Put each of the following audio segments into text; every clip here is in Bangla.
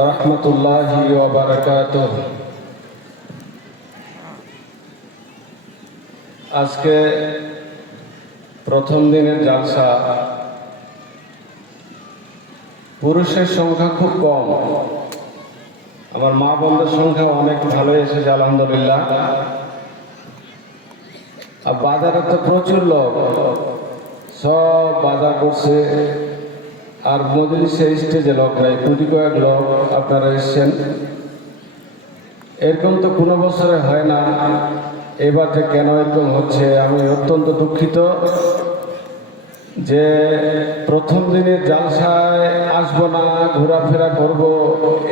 রহমতুল্লাহি ওয়া বারাকাতুহু। আজকে প্রথম দিনের জালসা। পুরুষের সংখ্যা খুব কম, আমার মা বোনদের সংখ্যা অনেক ভালো এসেছে আলহামদুলিল্লাহ। আর বাজারে তো প্রচুর লোক, সব বাজার করছে, আর মজলিসে স্টেজে লোক নাই, কোটি কয়েক লোক আপনারা এসছেন। এরকম তো কোনো বছরে হয় না, এবার যে কেন এরকম হচ্ছে আমি অত্যন্ত দুঃখিত। যে প্রথম দিনের জালসায় আসবো না, ঘোরাফেরা করব,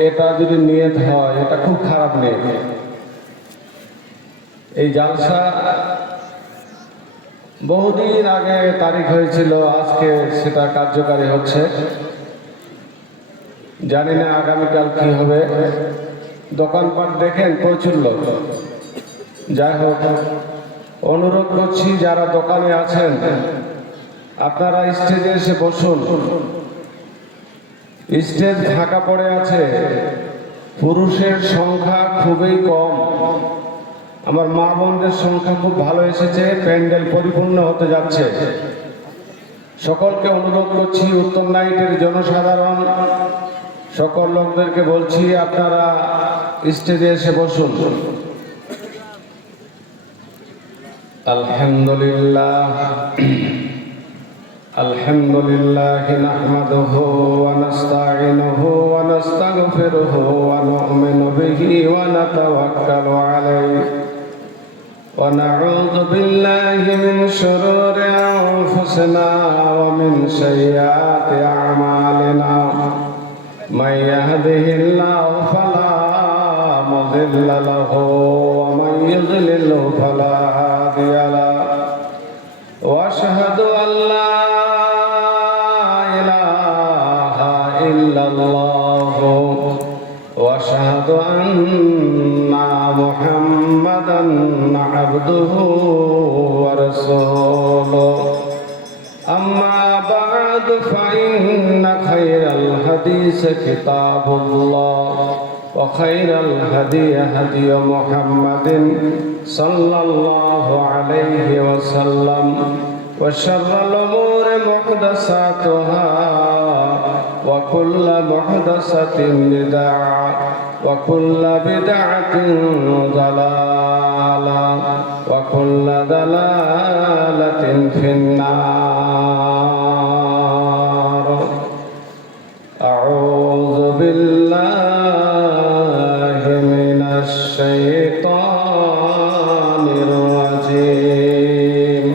এটা যদি নিয়ত হয় এটা খুব খারাপ নিয়ত। এই জালসা বহুদিন আগে তারিখ হয়েছিল, আজকে সেটা কার্যকারী হচ্ছে। জানি না আগামীকাল কি হবে। দোকানপাট দেখেন প্রচুর লোক। যাই হোক, অনুরোধ করছি যারা দোকানে আছেন আপনারা স্টেজে এসে বসুন। স্টেজ ফাঁকা পড়ে আছে, পুরুষের সংখ্যা খুবই কম। আমার মা বোনদের সংখ্যা খুব ভালো এসেছে, প্যান্ডেল পরিপূর্ণ হতে যাচ্ছে। সকলকে অনুরোধ করছি, উত্তর নাইটের জনসাধারণ সকল লোকদেরকে বলছি আপনারা স্টেজে এসে বসুন। আলহামদুলিল্লাহ আলহামদুলিল্লাহ নাহমাদুহু ওয়া নাস্তাঈনুহু ওয়া নাস্তাগফিরুহু ওয়া নু'মিনু বিহি ওয়া নাতাওয়াক্কালু আলাইহি ওয়া নাউযু বিল্লাহি মিন শুরুরি আনফুসিনা ওয়া মিন সাইয়্যাতি আ'মালিনা। মান ইয়াহদিহিল্লাহু ফালা মুযিল্লা লাহু ওয়া মান ইউদ্লিলহু ফালা হাদিয়া লাহু। ওয়া আশহাদু আল লা واشهد ان محمدا عبده ورسوله اما بعد فان خير الحديث كتاب الله وخير الهدي هدي محمد صلى الله عليه وسلم وشر الامور محدثاتها وكل محدثة بدعة وكل بدعة ضلالة وكل ضلالة في النار. أعوذ بالله من الشيطان الرجيم.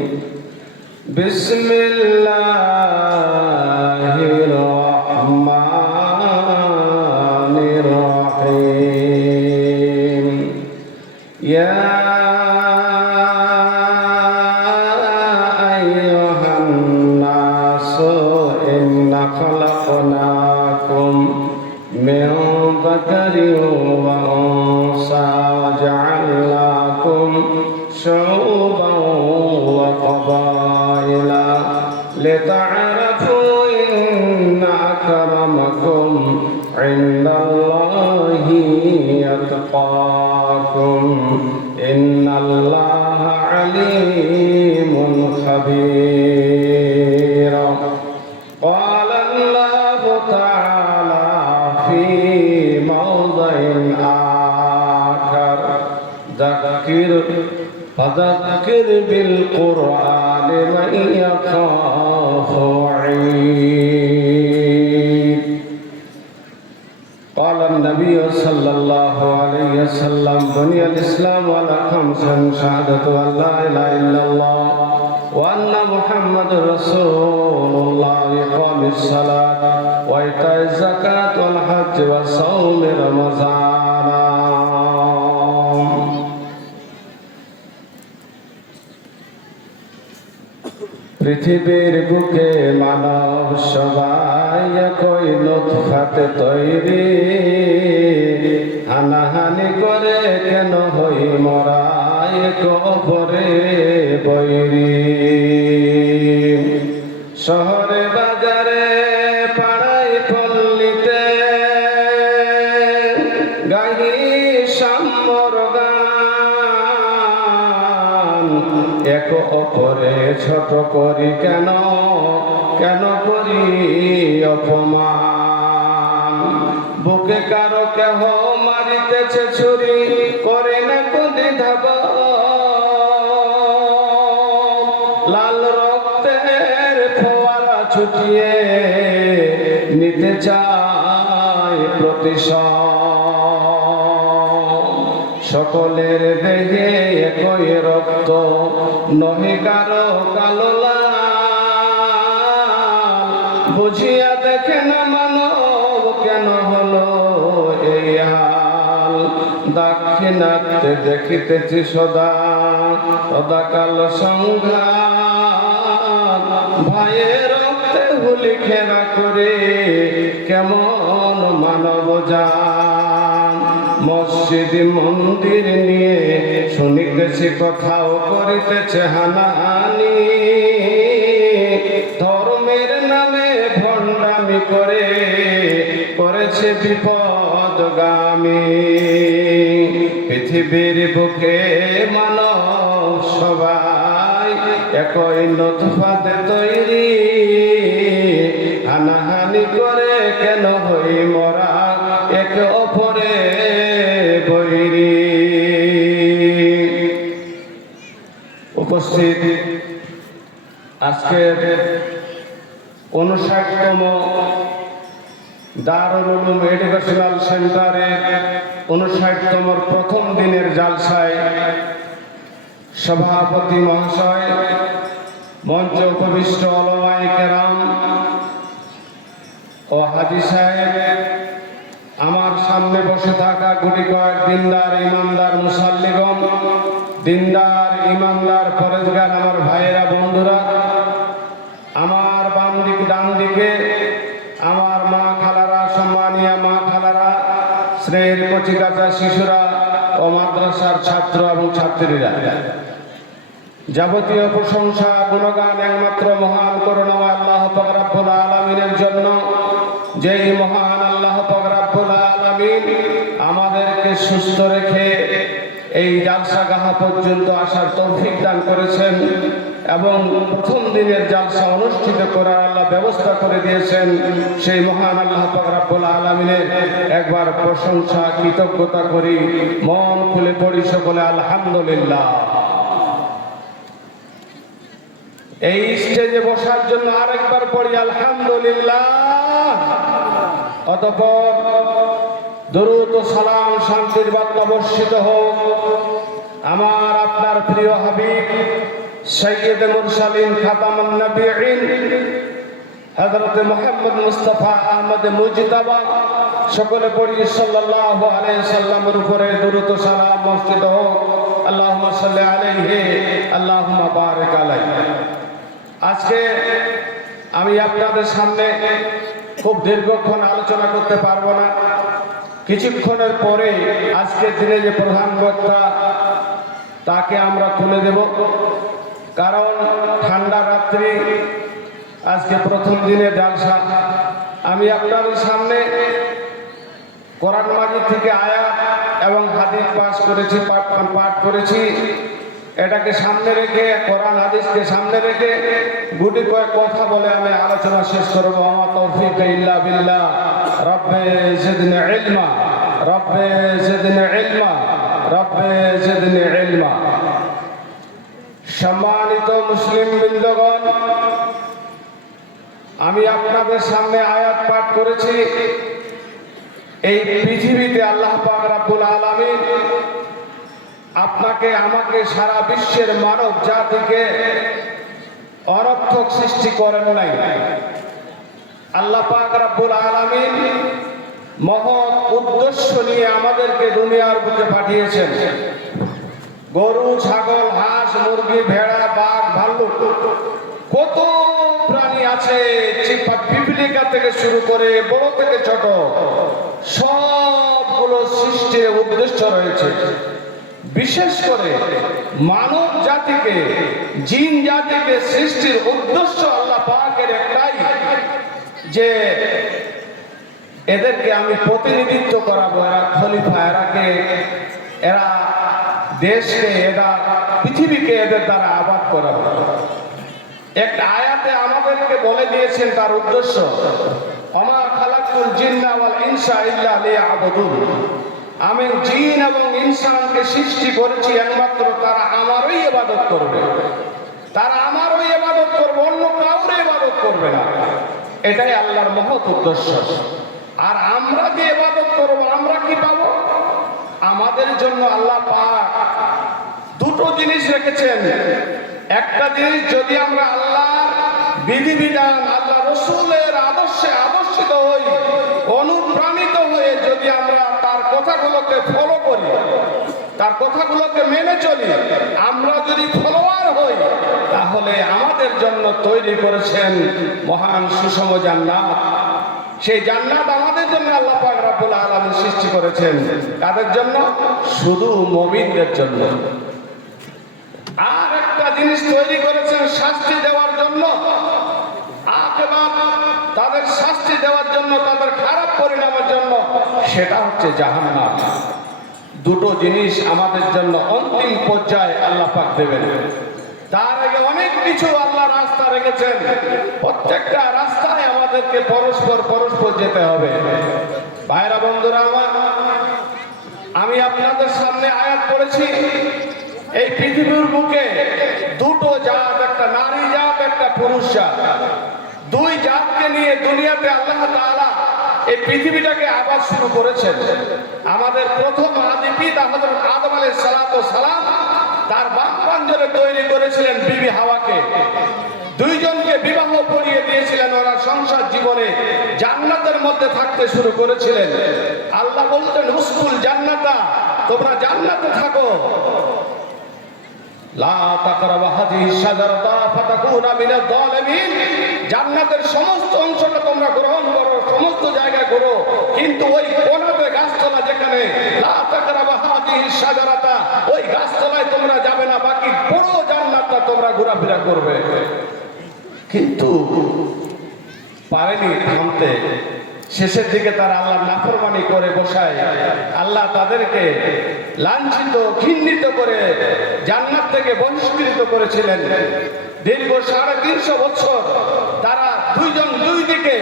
بسم الله لتعرفوا إن أكرمكم عند الله يتقاكم إن الله عليم خبير. قال الله تعالى في موضع آخر فذكر بالقرآن من يخاف وعيد. قال النبي صلى الله عليه وسلم بني الإسلام على خمس: شهادة أن لا إله إلا الله وأن محمد رسول الله وإقام الصلاة وإيتاء الزكاة والحج وصوم رمضان. পৃথিবীর বুকে মানব সবাই একই নুতফাতে তৈরি, হানাহানি করে কেন হই মরা এক অপরে বৈরী। শহরে বাজারে পাড়ায় পল্লীতে মোর গান, এক অপরে ছোট করি কেন, কেন করি অপমান। বুকে কারো কেহ মারিতেছে ছুরি, করে না কোনে ধাব, লাল রক্তের ফোয়ারা ছুটিয়ে নিতে চায় প্রতিশোধ। সকলের দেহে একই রক্ত, নহে কারো কালো লাল। বুঝিয়া দেখে না মানব কেন হলো এই হাল। দাক্ষিণাত্যে দেখিতেছি সদা সদা কাল সংঘাত। ভাইয়ের রক্তে হুলি খেলা করে কেমন মানব জান। মসজিদ মন্দির নিয়ে শুনিতেছি কোথাও করিতেছে হানাহানি। ধর্মের নামে ভণ্ডামি করে করেছে বিপদগামী। পৃথিবীর বুকে মানব সবাই একই নতফাতে তৈরি। হানাহানি করে কেন হই মরা একে অপরে বৈরী। উপস্থিত আজকের ৫৯তম দারুল উলুম এডুকেশনাল সেন্টারের ৫৯তম প্রথম দিনের জালসায় সভাপতি মহাশয়, মঞ্চ উপবিষ্ট ওলামায়ে কেরাম ও হাজী সাহেব, আমার সামনে বসে থাকা গুটি কয়েক দিনদার ইমানদার মুসাল্লিগণ, দিনদার ইমানদার পরেজগার আমার ভাইয়েরা বন্ধুরা, আমার বাম দিক ডান দিকে আমার মা খালারা, সম্মানীয় মা খালারা, স্নেহের কচিকাচা শিশুরা ও মাদ্রাসার ছাত্র এবং ছাত্রীরা, যাবতীয় প্রশংসা গুণগান একমাত্র মহান করুণাময় আল্লাহ পাক রব্বুল আলামিনের জন্য, যেই মহান আল্লাহ পাক রব্বুল আলামিন আমাদেরকে সুস্থ রেখে এই জালসাগাহ পর্যন্ত আসার তৌফিক দান করেছেন এবং প্রথম দিনের জালসা অনুষ্ঠিত করার আল্লাহ ব্যবস্থা করে দিয়েছেন। সেই মহান আল্লাহ পাক রব্বুল আলামিনের একবার প্রশংসা কৃতজ্ঞতা করি, মন খুলে পড়ি সকলে আলহামদুলিল্লাহ। এই স্টেজে বসার জন্য আরেকবার পড়ি আলহামদুলিল্লাহ। অতঃপর দরুদ ও সালাম শান্তির বার্তা বর্ষিত হোক আমার আপনার প্রিয় হাবিব সাইয়্যিদে মুরসালিন খাতামুন নবিয়্যিন হযরত মুহাম্মদ মুস্তাফা আহমদ মুজতাবা, সকলে পড়ি সাল্লাল্লাহু আলাইহি সাল্লামের উপরে দরুদ ও সালাম বর্ষিত হোক। আল্লাহুম্মা সাল্লি আলাইহি আল্লাহুম্মা বারিক আলাইহি। আজকে আমি আপনাদের সামনে খুব দীর্ঘক্ষণ আলোচনা করতে পারবো না। কিছুক্ষণের পরে আজকের দিনে যে প্রধান বক্তা তাকে আমরা তুলে দেব, কারণ ঠান্ডা রাত্রি, আজকে প্রথম দিনে জালসা। আমি আপনাদের সামনে কোরআন মাজিদ থেকে আয়াত এবং হাদিস পাঠ করেছি। এটাকে সামনে রেখে, কোরআন হাদিসকে সামনে রেখে গুটি কয়েক কথা বলে আমি আলোচনা শেষ করবো। আমা তৌফিক ইল্লা বিল্লাহ। রব্বে জিদনি ইলমা, রব্বে জিদনি ইলমা, রব্বে জিদনি ইলমা। সম্মানিত মুসলিম বৃন্দগণ, আমি আপনাদের সামনে আয়াত পাঠ করেছি। এই পৃথিবীতে আল্লাহ পাক রব্বুল আলামিন আপনাকে আমাকে সারা বিশ্বের মানব জাতিকে অনর্থক সৃষ্টি করেন নাই। আল্লাহ পাক রব্বুল আলামিন মহৎ উদ্দেশ্য নিয়ে আমাদেরকে দুনিয়ার বুকে পাঠিয়েছেন। গরু, ছাগল, হাঁস, মুরগি, ভেড়া, বাঘ, ভাল্লুক, কত প্রাণী আছে, পিপিলিকা থেকে শুরু করে বড় থেকে ছোট, সবগুলো সৃষ্টির উদ্দেশ্য রয়েছে। বিশেষ করে মানব জাতিকে, জিন জাতিকে সৃষ্টির উদ্দেশ্য আল্লাহ পাকের একটাই, যে এদেরকে আমি প্রতিনিধিত্ব করাবো। এরা খলিফা, এরা দেশকে, এরা পৃথিবীকে এদের দ্বারা আবাদ করা। একটা আয়াতে আমাদেরকে বলে দিয়েছেন তার উদ্দেশ্য, ওমা খালাকুল জিন্না ওয়াল ইনসা ইল্লা লিয়াবুদুন। আমি জিন এবং ইনসানকে সৃষ্টি করেছি একমাত্র তারা আমারই ইবাদত করবে, তারা আমারই ইবাদত করবে, অন্য কাউর ইবাদত করবে না। এটাই আল্লাহর মহৎ উদ্দেশ্য। আর আমরা যে ইবাদত করব, আমরা কি পাবো? আমাদের জন্য আল্লাহ পাক দুটো জিনিস রেখেছেন। একটা জিনিস, যদি আমরা আল্লাহর বিধিবিধান, আল্লাহ রসুলের আদর্শে আদর্শিত হই, অনুপ্রাণিত হয়ে যদি আমরা তার কথাগুলোকে ফলো করি, তার কথাগুলোকে মেনে চলি, আমরা যদি ফলোয়ার হই, তাহলে আমাদের জন্য তৈরি করেছেন মহান সুষম জান্নাত। সেই জান্নাত আমাদের জন্য আল্লাহ পাক রব্বুল আলামিন সৃষ্টি করেছেন। কাদের জন্য? শুধু মুমিনদের জন্য। আর একটা জিনিস তৈরি করেছেন শাস্তি দেওয়ার জন্য, আখিরাত তাদের শাস্তি দেওয়ার জন্য, তাদের খারাপ পরিণামের জন্য, সেটা হচ্ছে জাহান্নাম। দুটো জিনিস আমাদের জন্য অন্তিম পর্যায়ে আল্লাহ পাক দেবেন। তার আগে অনেক কিছু আল্লাহ রাস্তা রেখেছেন। প্রত্যেকটা রাস্তায় আমাদেরকে পরস্পর পরস্পর যেতে হবে। ভাইরা বন্ধুরা আমার, আমি আপনাদের সামনে আয়াত পড়েছি। এই পৃথিবীর বুকে দুটো জাত, একটা নারী জাত, একটা পুরুষ জাত। দুই জাতকে নিয়ে দুনিয়াতে আল্লাহ তাআলা এই পৃথিবীটাকে আবার শুরু করেছেন। আমাদের প্রথম আদি পিতা হযরত আদম আলাইহিস সালাতু সালাম তার বাপ প্রাঞ্জলে তৈরি করেছিলেন বিবি হাওয়াকে। দুইজনকে বিবাহ পড়িয়ে দিয়েছিলেন। ওরা সংসার জীবনে জান্নাতের মধ্যে থাকতে শুরু করেছিলেন। আল্লাহ বলতেন, উসকুল জান্নাতা, তোমরা জান্নাতে থাকো। লা তাকরাবু হাযিহিশ শাজারাতা ফাতাকুনা মিনাজ যালিমিন। জান্নাতের সমস্ত অংশটা তোমরা গ্রহণ করো, সমস্ত জায়গায় করো, কিন্তু ওই কোণাতে গাছতলা যেখানে লা তাকরাবু হাযিহিশ শাজারাতা, ওই গাছতলায় তোমরা যাবে না, বাকি পুরো জান্নাতটা তোমরা ঘোরাফেরা করবে। কিন্তু পারেনি থামতে। শেষের দিকে তারা আল্লাহর নাফরমানি করে বসায়। আল্লাহ তাদেরকে লাঞ্ছিত, ঘৃণিত করে জান্নাত থেকে বহিষ্কৃত করেছিলেন। দীর্ঘ 350 বছর তারা দুইজন দুই দিকে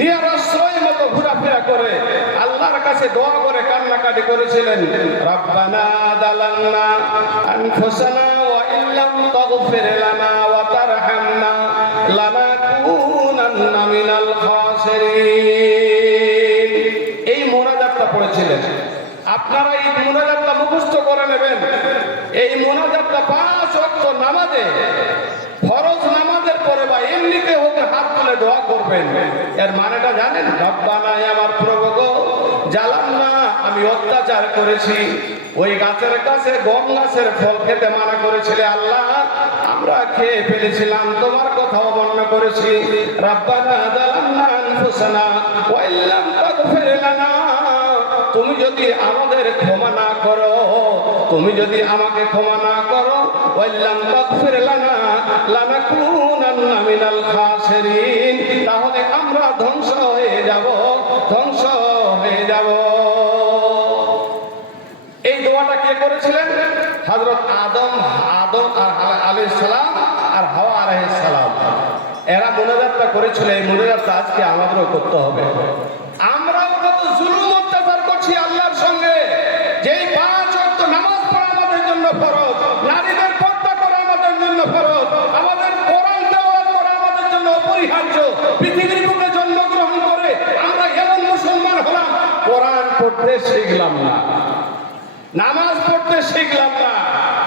নিরাশ্রয়ের মতো ঘোরাফেরা করে আল্লাহর কাছে দোয়া করে কান্নাকাটি করেছিলেন। রব্বানা যালামনা আনফুসানা ওয়া ইল্লাম তাগফির লানা ওয়া তারহামনা লানাকুনান্না মিনাল খাসিরিন। এই মোনাজাতটা পড়েছিলেন। আপনারা এই মোনাজাতটা মুখস্থ করে নেবেন। এই মোনাজাতটা 5 ওয়াক্ত নামাজে, ফরজ নামাজের পরে বা এমনিতে হোক হাত তুলে দোয়া করবেন। এর মানেটা জানেন? রব্বানা, আমার প্রভু গো, জালামনা, আমি অত্যাচার করেছি। ওই গাছের কাছে গম গাছের ফল খেতে মানা করেছিলে আল্লাহ, আমরা খেয়ে ফেলেছিলাম, তোমার কথা অমান্য করেছি। রব্বানা জালামনা আনফুসানা ওয়া ইল্লাম তাগফির লানা, তুমি যদি আমাদের ক্ষমা না করো, তুমি যদি আমাকে ক্ষমা না করো, ওয়াল্লাম তাগফির লানা লানাকুনান্না মিনাল খাসিরিন, তাহলে আমরা ধ্বংস হয়ে যাব, ধ্বংস হয়ে যাব। এই দোয়াটা কে করেছিলেন? হযরত আদম আলাইহিস সালাম আর হাওয়া আলাইহিস সালাম। এরা মোনাজাতটা করেছিল। এই মোনাজাতটা আজকে আমাদেরও করতে হবে। আমরাও কত জুলুম অত্যাচার করছি আল্লাহর সঙ্গে। যেই 5 ওয়াক্ত নামাজ পড়া আমাদের জন্য ফরজ, নারীদের পর্দা করা আমাদের জন্য ফরজ, আমাদের কোরআন তেলাওয়াত করা আমাদের জন্য অপরিহার্য। পৃথিবীর বুকে জন্মগ্রহণ করে আমরা এমন মুসলমান হলাম, কোরআন পড়তে শিখলাম না, নামাজ পড়তে শিখলাম না,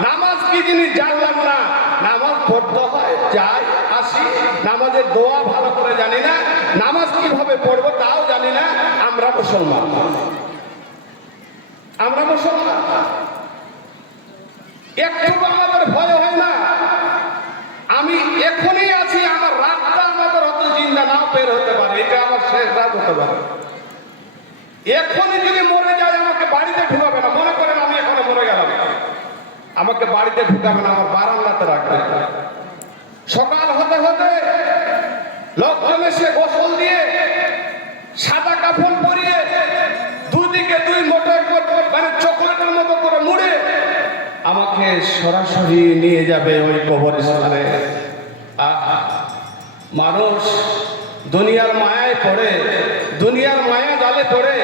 নামাজ কি জিনিস জানলাম না। নামাজ পড়তে হয়, যাই আসি, নামাজের দোয়া ভালো করে জানি না, নামাজ কিভাবে পড়বো তাও জানি না। আমরা মুসলমান, আমরা মুসলমান। একটু আমাদের ভয় হয় না। আমি এখনই আছি, আমার রাতটা আমাদের হয়তো জিন্দা নাও বের হতে পারে, এটা আমার শেষ রাত হতে পারে। এখনই যদি মরে যায়, আমাকে বাড়িতে ঢুকাবে না। মনে করেন আমি এখানে মরে গেলাম, আমাকে বাড়িতে ঢুকাবে না, আমার বারান্দাতে রাখবে। সকাল হতে হতে লোকজন এসে গোসল দিয়ে সাদা কাপড় পরিয়ে দুদিকে দুই মোটা মানে চকলেটের মতো করে আমাকে সরাসরি নিয়ে যাবে ওই কবরস্থানে। মানুষ দুনিয়ার মায়ায় পড়ে, দুনিয়ার মায়া জালে পড়ে,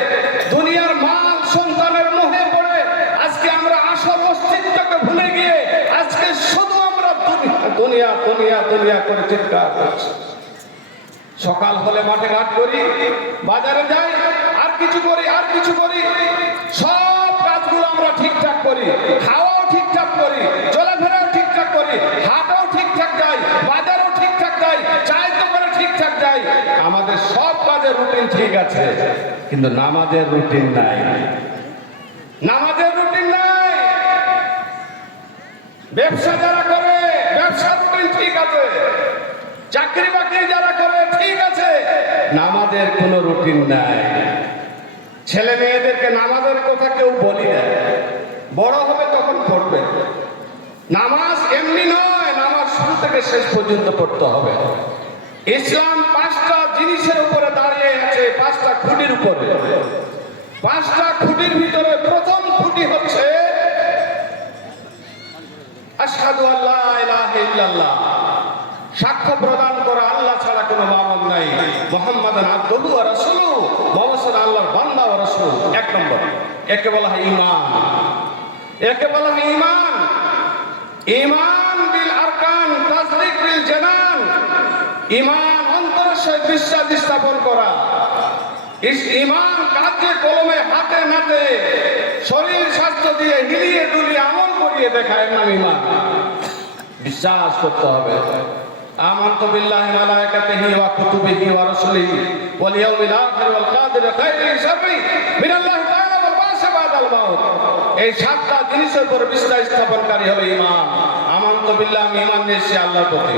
দুনিয়ার মাল সন্তানের মোহে পড়ে আজকে আমরা আসল অস্তিত্বকে ভুলে গিয়ে আজকে শুধু আমরা দুনিয়া দুনিয়া দুনিয়া করে চিৎকার করছি। সকাল হলে মাঠে ঘাট করি, বাজারে যাই, আর কিছু করি, আর কিছু করি, সব কাজগুলো আমরা ঠিকঠাক করি, খাওয়াও ঠিকঠাক করি, চলাফেরাও ঠিকঠাক করি, হাটও ঠিকঠাক যাই, বাজারও ঠিকঠাক যাই, চায়ের দোকানে ঠিকঠাক যাই, আমাদের সব কাজের রুটিন ঠিক আছে, কিন্তু নামাজের রুটিন নাই। নামাজের রুটিন নাই। ব্যবসা যারা করে ব্যবসার রুটিন ঠিক আছে, চাকরি বাকরি যারা করে ঠিক আছে, নামাজের কোনো রুটিন নাই। ছেলে মেয়েদেরকে নামাজের কথা কেউ বলি না, বড় হবে তখন পড়বে। নামাজ এমনি নয়, নামাজ শুরু থেকে শেষ পর্যন্ত পড়তে হবে। ইসলাম 5টা জিনিসের উপরে দাঁড়িয়ে আছে, 5টা খুঁটির উপরে। 5টা খুঁটির ভিতরে প্রথম খুঁটি হচ্ছে আশহাদু আল্লা ইলাহা ইল্লাল্লাহ, সাক্ষ্য প্রদান করা আল্লাহ ছাড়া কোনো মাবুদ নাই, মুহাম্মাদুন আবদুহু ওয়া রাসূলুহু, মুহাম্মদ আল্লাহর বান্দা ও রাসূল। 1 নম্বর, একে বলা হয় ঈমান। একে বলা হয় ঈমান। ঈমান বিল আরকান তাসদিক বিল জানান। ঈমান অন্তরের সহিত বিশ্বাস স্থাপন করা, ঈমান কাজে কলমে হাতে নাতে শরীর স্বাস্থ্য দিয়ে হিলিয়ে দুলিয়ে আমল করিয়ে দেখায় নাম ঈমান। বিশ্বাস করতে হবে। আমানতু বিল্লাহি ওয়া মালাইকাতিহি ওয়া কুতুবিহি ওয়া রাসূলিহি ওয়াল ইয়াউমিল আখির ওয়াল কাদিরি খাইরিহি শাররিহি মিনাল্লাহি তাআলা ওয়াল বা'স বা'দাল মাউত। এই 7টা জিনিসের উপর বিশ্বাস স্থাপনকারী হলো ঈমান। আমানতু বিল্লাহি, আমি ঈমান নিয়েছি আল্লাহর প্রতি,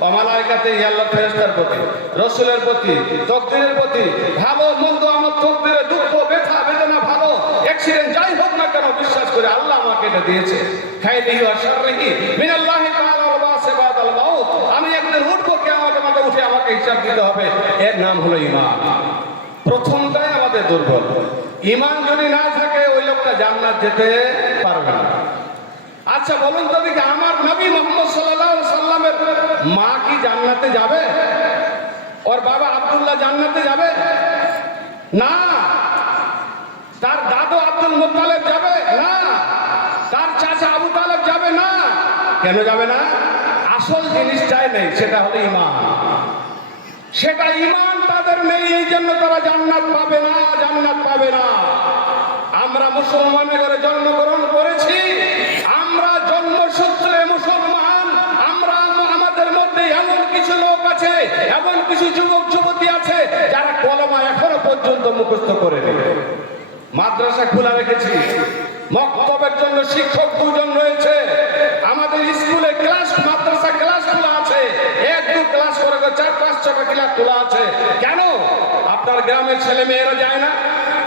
ওয়া মালাইকাতিহি, আল্লাহর ফেরেশতার প্রতি, রাসূলের প্রতি, তাকদীরের প্রতি, ভালো মন্দ আমার তাকদীরে দুঃখ ব্যথা বেদনা ভালো অ্যাক্সিডেন্ট যাই হোক না কেন বিশ্বাস করে আল্লাহ আমাকে এটা দিয়েছে। খাইরিহি ওয়া শাররিহি মিনাল্লাহি তাআলা ওয়াল বা'স বা'দাল মাউত। আমি একদিন উঠবো, কিয়ামতের মাঠে উঠে আমাকে হিসাব দিতে হবে। এর নাম হলো ঈমান। প্রথমটাই আমাদের দুর্বল। ঈমান যদি না থাকে ওই লোকটা জান্নাত যেতে পারবে না। আচ্ছা বলুন তো দেখি, আমার নবী মুহাম্মদ সাল্লাল্লাহু আলাইহি সাল্লামের মা কি জান্নাতে যাবে? ওর বাবা আব্দুল্লাহ জান্নাতে যাবে না? তার দাদু আব্দুল মুত্তালিব যাবে না? তার চাচা আবু তালেব যাবে না? কেন যাবে না? আসল জিনিসটাই নেই, সেটা হলো ঈমান। সেটা ঈমান তাদের নেই, এই জন্য তারা জান্নাত পাবে না, জান্নাত পাবে না। আমরা মুসলমানের ঘরে জন্মগ্রহণ করেছি, আমরা জন্মসূত্রে মুসলমান। আমরা আমাদের মধ্যে এমন কিছু লোক আছে, এমন কিছু যুবক যুবতী আছে যারা কলমা এখনো পর্যন্ত মুখস্থ করেনি। মাদ্রাসা খোলা রেখেছি, মক্তবের জন্য শিক্ষক 2 জন রয়েছে। আমাদের স্কুলে ক্লাস, মাদ্রাসা ক্লাস খোলা আছে, 1-2 ক্লাস করে 4-5-6টা ক্লাস খোলা আছে। কেন আপনার গ্রামের ছেলে মেয়েরা যায় না?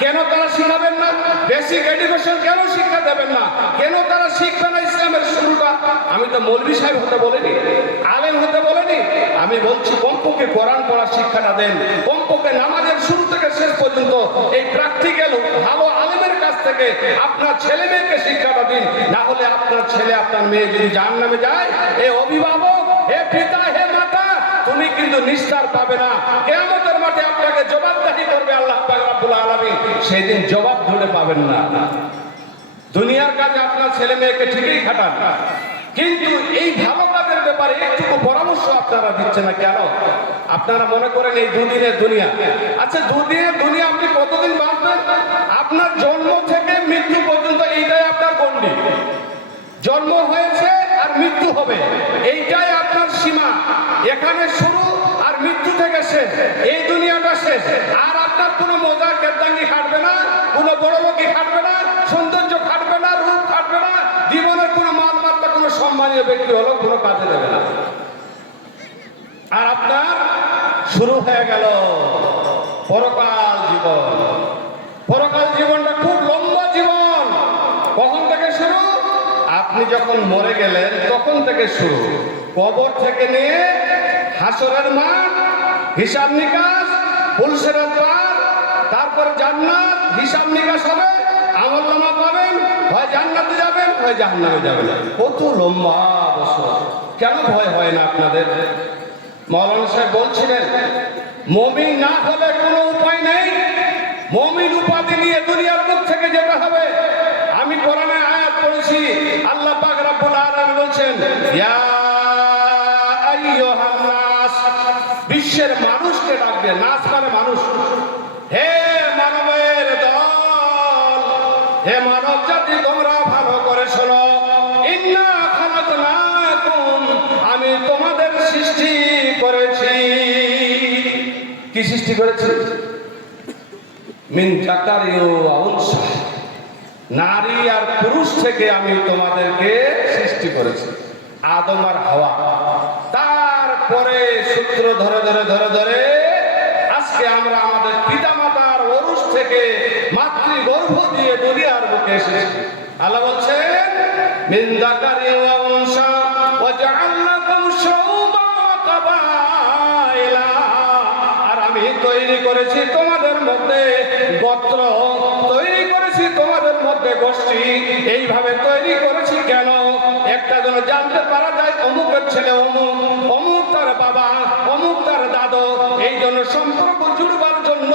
কেন তারা শিখাবেন না? বেসিক এডুকেশন কেন শিক্ষা দেবেন না? কেন তারা শিখবে না ইসলামের শুরুটা? আমি তো মৌলভী সাহেব হতে বলিনি, আলেম হতে বলিনি। আমি বলছি কমপক্ষে কোরআন পড়ার শিক্ষাটা দেন, কমপক্ষে নামাজের শুরু থেকে শেষ পর্যন্ত এই প্র্যাকটিক্যাল ভালো আলেমের কাছ থেকে আপনার ছেলে মেয়েকে শিক্ষাটা দিন। না হলে আপনার ছেলে আপনার মেয়ে যদি জাহান্নামে যায়, এ অভিভাবক, হে পিতা, হে মাতা, তুমি কিন্তু নিস্তার পাবে না। কিয়ামতের মাঠে আপনাকে জবাবদাহি করবে আল্লাহ পাক রব্বুল আলামিন, সেদিন জবাব ধরে পাবেন না। দুনিয়ার কাজে আপনার ছেলে মেয়েকে ঠিকই খাটান, কিন্তু এই ভালো কাজের ব্যাপারে একটুকু পরামর্শ আপনারা দিচ্ছেন না কেন? আপনারা মনে করেন এই 2 দিনের দুনিয়া। আচ্ছা 2 দিনের দুনিয়া আপনি কতদিন বাঁচবেন? আপনার জন্ম থেকে মৃত্যু পর্যন্ত এইটাই আপনার গণ্ডি। জন্ম হয়েছে আর মৃত্যু হবে, এইটাই আপনার সীমা। এখানে শুরু আর মৃত্যু থেকে শেষ, এই দুনিয়াটা শেষ। আর আপনার কোনো মজা কেদাঙ্গি খাটবে না, কোনো বড় লোকই খাটবে না, সৌন্দর্য খাটবে না, রূপ খাটবে না, জীবনের কোনো মালমাত্রা, কোনো সম্মানীয় ব্যক্তি হলো কোনো কাজে দেবে না। আর আপনার শুরু হয়ে গেল পরকাল জীবন। পরকাল জীবনটা খুব লম্বা জীবন। কখন থেকে শুরু? আপনি যখন মরে গেলেন তখন থেকে শুরু। কবর থেকে নিয়ে হাসরের মাঠ, হিসাব নিকাশ, পুলসিরাত পার, তারপর জান্নাত, হিসাব নিকাশ হবে, আমলনামা পাবেন, হয় জান্নাতে যাবেন হয় জাহান্নামে যাবেন। কত লম্বা বছর, কেন ভয় হয় না আপনাদের? মাওলানা সাহেব বলছিলেন মুমিন না হলে কোনো উপায় নেই, মুমিন উপাধি নিয়ে দুনিয়ার মুখ থেকে যেতে হবে। আমি কোরআনে আয়াত পড়েছি, আল্লাহ পাক রব্বুল আলামিন বলছেন ইয়া আইয়ুহান নাস, বিশ্বের মানুষকে ডাকবে। নাস মানে মানুষ। হে মানবের দল, হে মানব জাতি, তোমরা ভালো করে শোনো। ইন্না খালাকনাকুম, আমি তোমাদের সৃষ্টি করেছি। কি সৃষ্টি করেছি? মিন যাকারিন ওয়া উনসা, নারী আর পুরুষ থেকে আমি তোমাদেরকে সৃষ্টি করেছি। আদম আর হাওয়া, তারপরে সূত্র ধরে ধরে ধরে ধরে আজকে আমরা আমাদের পিতা মাতার ওরস থেকে মাতৃগর্ভ দিয়ে দুনিয়ার বুকে এসেছি। আল্লাহ বলছেন মিন যাকারিন ওয়া উনসা ওয়া জাআলনাকুম শুউবান ওয়া কাবাইলা, আর আমি তৈরি করেছি তোমাদের মধ্যে গোত্র, তৈরি করেছি তোমাদের মধ্যে গোষ্ঠী। এইভাবে তৈরি করেছি কেন? একটা যেন জানতে পারা যায় অমুকের ছেলে অমুক, অমুক তার বাবা, অমুক তার দাদু। এই জন্য সম্পর্ক জুড়বার জন্য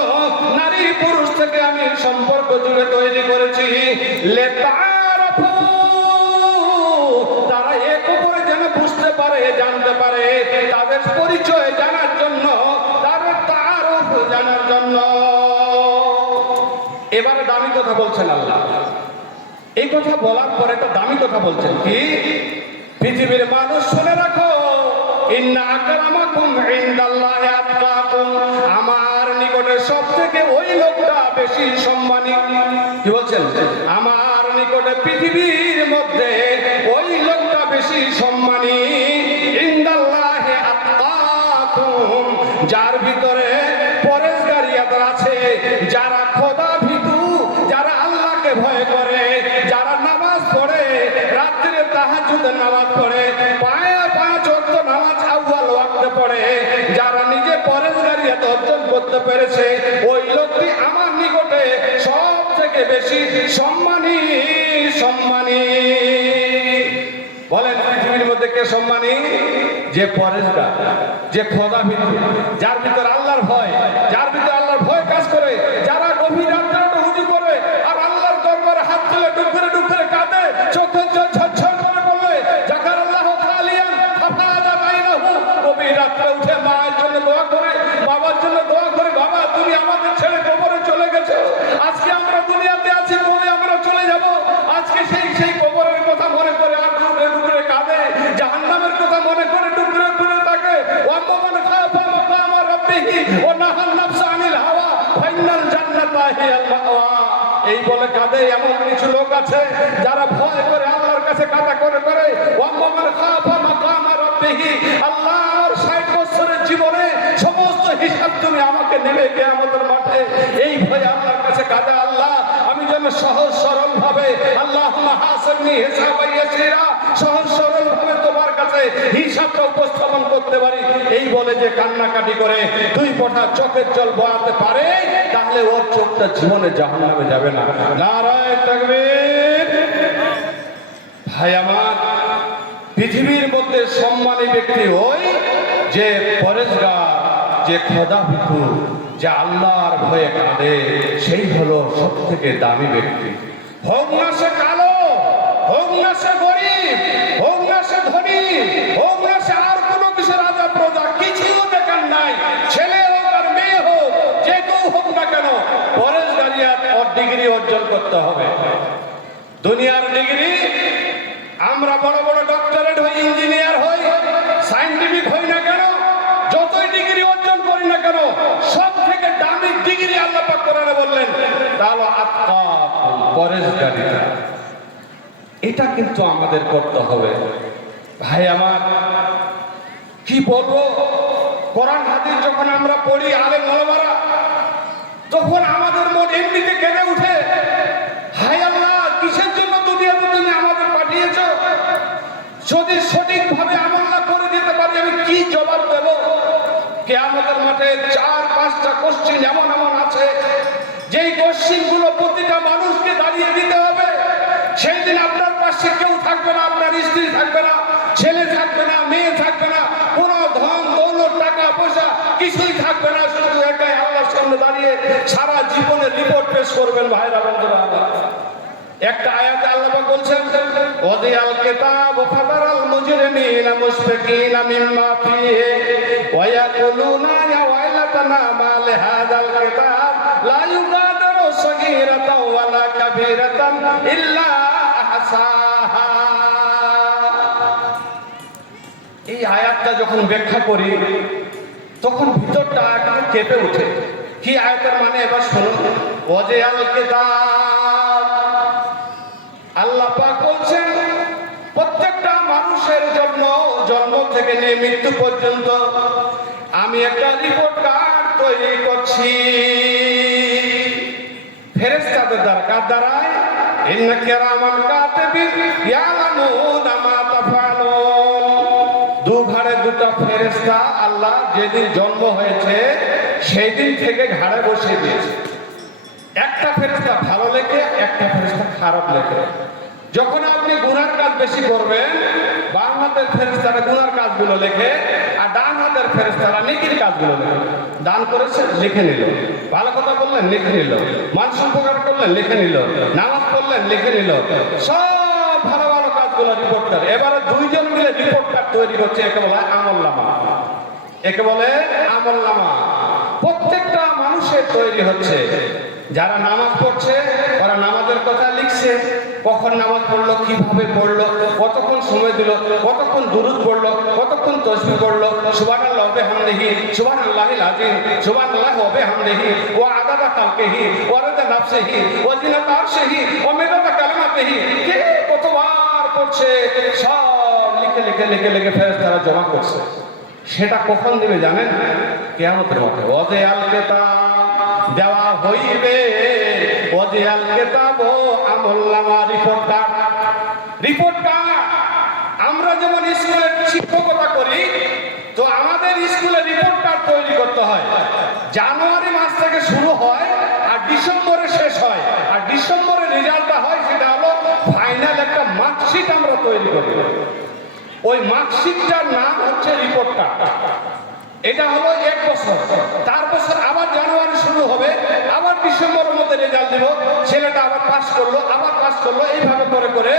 নারী পুরুষ থেকে আমি সম্পর্ক জুড়ে তৈরি করেছি। লিতাআরাফু, তারা এক অপরে যেন বুঝতে পারে, জানতে পারে, তাদের পরিচয় জানার জন্য, তাদের তাআরুফ জানার জন্য। এবারে দামি কথা বলছেন আল্লাহ। এই কথা বলার পরে একটা দামি কথা বলছেন কি? পৃথিবীর মানুষ শুনে রাখো, ইন্না আকরামাকুম ইনদাল্লাহি আতকাকুম, আমার নিকটে সবথেকে ওই লোকটা বেশি সম্মানী। কি বলছেন? আমার নিকটে পৃথিবীর মধ্যে ওই লোকটা বেশি সম্মানী। ইনদাল্লাহি আতকাকুম, যার ভিতরে পরেশগারিয়াত আছে, যারা খোদা ভীতু, যারা আল্লাহকে ভয় করে, যারা নামাজ পড়ে, রাত্রে তাহাজ্জুদের নামাজ পড়ে, পাঁচ ওয়াক্ত নামাজ আউয়াল ওয়াক্তে পড়ে, যারা নিজে পরেশগারিয়াত অর্জন করতে পেরেছে, ওই লোকটি আমার নিকটে সব থেকে বেশি সম্মানী। সম্মানী বলেন পৃথিবীর মধ্যে কে সম্মানী? যে পরেশগার, যে খোদা ভীতু, যার ভিতর আল্লাহর ভয়, যার ভিতর আল্লাহর ভয় কাজ করে, যারা গভীর রাত্রে হুজু করে আর আল্লাহর দরবারে হাত তুলে ডুব করে কাঁদে, চোখের জল ঝরঝর করে বলে যাকারাল্লাহু খালিয়ান ফাফাদা বাইনাহু, গভীর রাত্রে উঠে মায়ের জন্য দোয়া করে, বাবার জন্য দোয়া করে, বাবা তুমি আমাদের ছেড়ে কবরে চলে গেছো, আজকে আমরা দুনিয়াতে আছি, কবে আমরা চলে যাব। আজকে সেই কবরের কথা মনে করে আর ডুবরে কাঁদে, জাহান্নামের কথা মনে করে ডুবরে থাকে। ওয়াম্মা মান খাফা মাকামা রাব্বিহি ওয়া নাহান নাফসা আনিল হাওয়া ফাইনাল জান্নাতা হিয়াল মাওয়া। এই বলে কাঁদে এমন কিছু লোক আছে যারা ভয় করে আল্লাহর কাছে কাঁদা করে ওয়াম্মা মান খাফা মাকামা রাব্বিহি, আল্লাহর 60 বছরের জীবনে সমস্ত হিসাব তুমি আমাকে নেবে কিয়ামতের মাঠে, এই ভয়ে আল্লাহর কাছে কাঁদে, আল্লাহ আমি যেন সহজ সরল ভাবে, আল্লাহুম্মা হাসিবনি হিসাবান ইয়াসিরা, সহজ সরল ভাবে তোমার কাছে হিসাবটা উপস্থাপন করতে পারি। এই বলে যে কান্নাকাটি করে দুই ফোঁটা চোখের জল বয়াতে পারে, তাহলে ওর চোখটা জীবনে জাহান্নামে যাবে না। নারায়ে তাকবীর। ভাই আমার, পৃথিবীর মধ্যে সম্মানী ব্যক্তি ওই যে পরেশগার, যে খোদা ভীতু, যে আল্লাহর ভয়ে কাঁদে, সেই হলো সব থেকে দামি ব্যক্তি। হোক না সে কালো, হোক না সে গরিব, হোক না সে ধনী, হোক না সে আর কোনো কিছু রাজা প্রজা, কিছুও দেখার নাই, ছেলে হোক আর মেয়ে হোক, যে কেউ হোক না কেন, পরেশগারিয়াত ডিগ্রি অর্জন করতে হবে। দুনিয়ার ডিগ্রি, আমরা বড় বড় ডক্টরেট হই, ইঞ্জিনিয়ার হই, সায়েন্টিফিক হই না কেন, যতই ডিগ্রি অর্জন করি না কেন, সব থেকে দামি ডিগ্রি আল্লাহ পাক কোরআনে বললেন তাহলে আতকাকুম, পরেশগারিতা। এটা কিন্তু আমাদের করতে হবে। ভাই আমার, কি বলবো, কোরআন হাদিস যখন আমরা পড়ি আলেম ওলামারা, তখন আমাদের মন এমনিতে কেঁদে উঠে, হায় আল্লাহ কিসের জন্য দুনিয়াতে তুমি আমাদের পাঠিয়েছো? যদি সঠিকভাবে আমল না করে দিতে পারি আমি কি জবাব দেব? কিয়ামতের মাঠে 4-5টা কোশ্চেন এমন এমন আছে, যেই কোশ্চেনগুলো প্রতিটা মানুষকে দাঁড়িয়ে দিতে হবে। থাকবে না, আপনার স্ত্রী থাকবে না, ছেলে থাকবে না, মেয়ে থাকবে না, কোনো ধন দৌলত টাকা পয়সা কিছুই থাকবে না, শুধু একাই আল্লাহর সামনে দাঁড়িয়ে সারা জীবনের রিপোর্ট পেশ করবেন। ভাইরা বন্ধুরা, একটা আয়াতে আল্লাহ পাক বলছেন, ওয়াদিয়াল কিতাব ফাতারাল মুজরিমিনা মুশফিকিনা মিম্মা ফিহি ওয়া ইয়াকুলুনা ইয়া ওয়াইলাতানা মা লিহাযাল কিতাব লা ইউগাদিরু সাগীরাতাও ওয়ালা কাবীরাতান ইল্লা আহসাহা। এই আয়াতটা যখন ব্যাখ্যা করি তখন ভিতরটা একটু কেঁপে ওঠে। কি আয়াতের মানে এবার শুনুন। ওয়াদিয়াল কিতাব, আল্লাহ পাক বলছেন প্রত্যেকটা মানুষের জন্য জন্ম থেকে নিয়ে মৃত্যু পর্যন্ত আমি একটা রিপোর্ট কার্ড তৈরি করছি ফেরেশতাদের দ্বারা। কার দ্বারা? ইন্না কিরামান কাতিবিন ইয়ালামুনা মা তাফআলুন। দুঘাড়ে দুটো ফেরেশতা আল্লাহ যেদিন জন্ম হয়েছে সেই দিন থেকে ঘাড়ে বসিয়ে দিয়েছে। একটা ফেরেশতা ভালো লেখে, একটা ফেরেশতা খারাপ লেখে। যখন আপনি গুনার কাজ বেশি করবেন, বাম হাতের ফেরেশতারা গুনার কাজগুলো লেখে আর ডান হাতের ফেরেশতারা নেকির কাজগুলো লেখে। দান করেছে লিখে নিল, ভালো কথা বললেন লিখে নিল, মান সম্পর্ক করলেন লিখে নিল, নামাজ পড়লেন লিখে নিল, সব ভালো ভালো কাজগুলো রিপোর্ট করে। এবারে দুইজন মিলে রিপোর্ট কার্ড তৈরি করছে, একে বলে আমলনামা। একে বলে আমলনামা। প্রত্যেকটা মানুষের তৈরি হচ্ছে। যারা নামাজ পড়ছে ওরা নামাজের কথা লিখছে, কখন নামাজ পড়লো, কিভাবে পড়লো, কতক্ষণ সময় দিল, কতক্ষণ দুরূদ পড়লো, কতক্ষণ তাসবিহ পড়লো, সুবহানাল্লাহি ওয়া বিহামদিহি, সুবহানাল্লাহিল আযীম, সুবহানাল্লাহি ওয়া বিহামদিহি, ওয়া আদাদা খালকিহি, ওয়া রাদা নাফসিহি, ওয়া জিনাতা আরশিহি, ওয়া মিদাদা কালিমাতিহি। কে কতবার পড়ছে, সব লিখে লিখে লিখে লিখে ফেরেশতারা জমা করছে। সেটা কখন দিবে জানেন? কিয়ামতের মাঠে। ওয়াদিয়াল কিতাব, দেওয়া হইবে ওয়াদিয়াল কিতাব, আমলনামা, রিপোর্ট কার্ড। রিপোর্ট কার্ড আমরা যেমন স্কুলে শিক্ষকতা করি, তো আমাদের স্কুলে রিপোর্ট কার্ড তৈরি করতে হয়। জানুয়ারি মাস থেকে শুরু হয় আর ডিসেম্বরে শেষ হয়, আর ডিসেম্বরে রেজাল্টটা হয়, সেটা হলো ফাইনাল একটা মার্কশিট আমরা তৈরি করি। ওই মার্কশিটটার নাম হচ্ছে রিপোর্ট কার্ড। এটা হলো 1 বছর, তার বছর আবার জানুয়ারি শুরু হবে, আবার ডিসেম্বরের মধ্যে রেজাল্ট দিব, ছেলেটা আবার পাস করলো, আবার পাস করলো, এইভাবে করে করে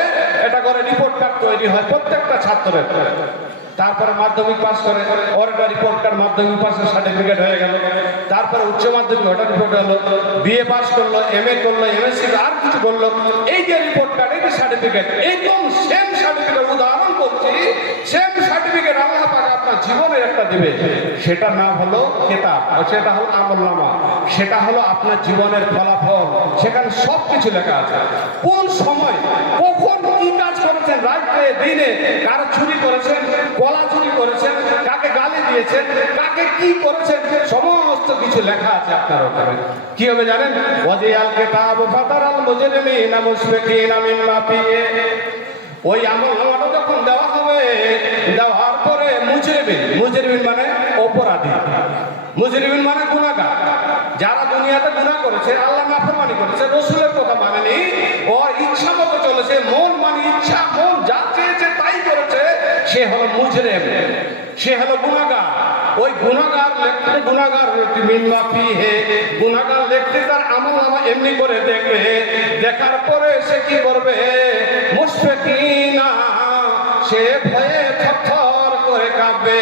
এটা করে রিপোর্ট কার্ড তৈরি হয় প্রত্যেকটা ছাত্রের। তারপরে মাধ্যমিক পাস করে, ওর একটা রিপোর্ট কার্ড, মাধ্যমিক পাসের সার্টিফিকেট হয়ে গেল। তারপরে উচ্চ মাধ্যমিক ওটা রিপোর্ট হলো, বিএ পাস করলো, এমএ করলো, এমএসসি আর কিছু করলো, এই যে রিপোর্ট কার্ড, এই যে সার্টিফিকেট, একদম সেম সার্টিফিকেট, উদাহরণ করছি, সেম সার্টিফিকেট আল্লাহ পাক আপনার জীবনের একটা দিবে। সেটা নাম হলো কিতাব, সেটা হলো আমলনামা, সেটা হলো আপনার জীবনের ফলাফল। সেখানে সব কিছু লেখা আছে, কোন সময় কখন কি কাজ করেছেন, রাতে দিনে, কারো চুরি করেছেন, কলা চুরি করেছেন, কাকে গালি দিয়েছেন, কাকে কি করেছেন, সমস্ত কিছু লেখা আছে আপনার ওখানে। কি হবে জানেন? ওয়াদিয়াল কিতাব ফাতারাল মুজরিমিনা মুশফিকিনা মিম্মা ফিহি। ওই আমলনামাটা যখন দেওয়া হবে, দেওয়ার পরে মুজরিমিন, মুজরিমিন মানে অপরাধী, মুজরিমিন মানে গুনাহগার, যারা দুনিয়াতে গুনাহ করেছে, আল্লাহ নাফরমানি করেছে, রাসূলের কথা মানেনি, ওর ইচ্ছা মতো চলেছে, মন মানে ইচ্ছা, মন যা চেয়েছে তাই করেছে, সে হলো মুজরিম, সে হলো গুনাহগার। ওই গুনাহগার লিখতে, গুনাহগার মিম্মা ফিহি, গুনাহগার লিখতে তার আমলনামা এমনি করে দেখবে, দেখার পরে সে কি করবে? মুশফিকিনা, সে ভয়ে থরথর করে কাঁপবে।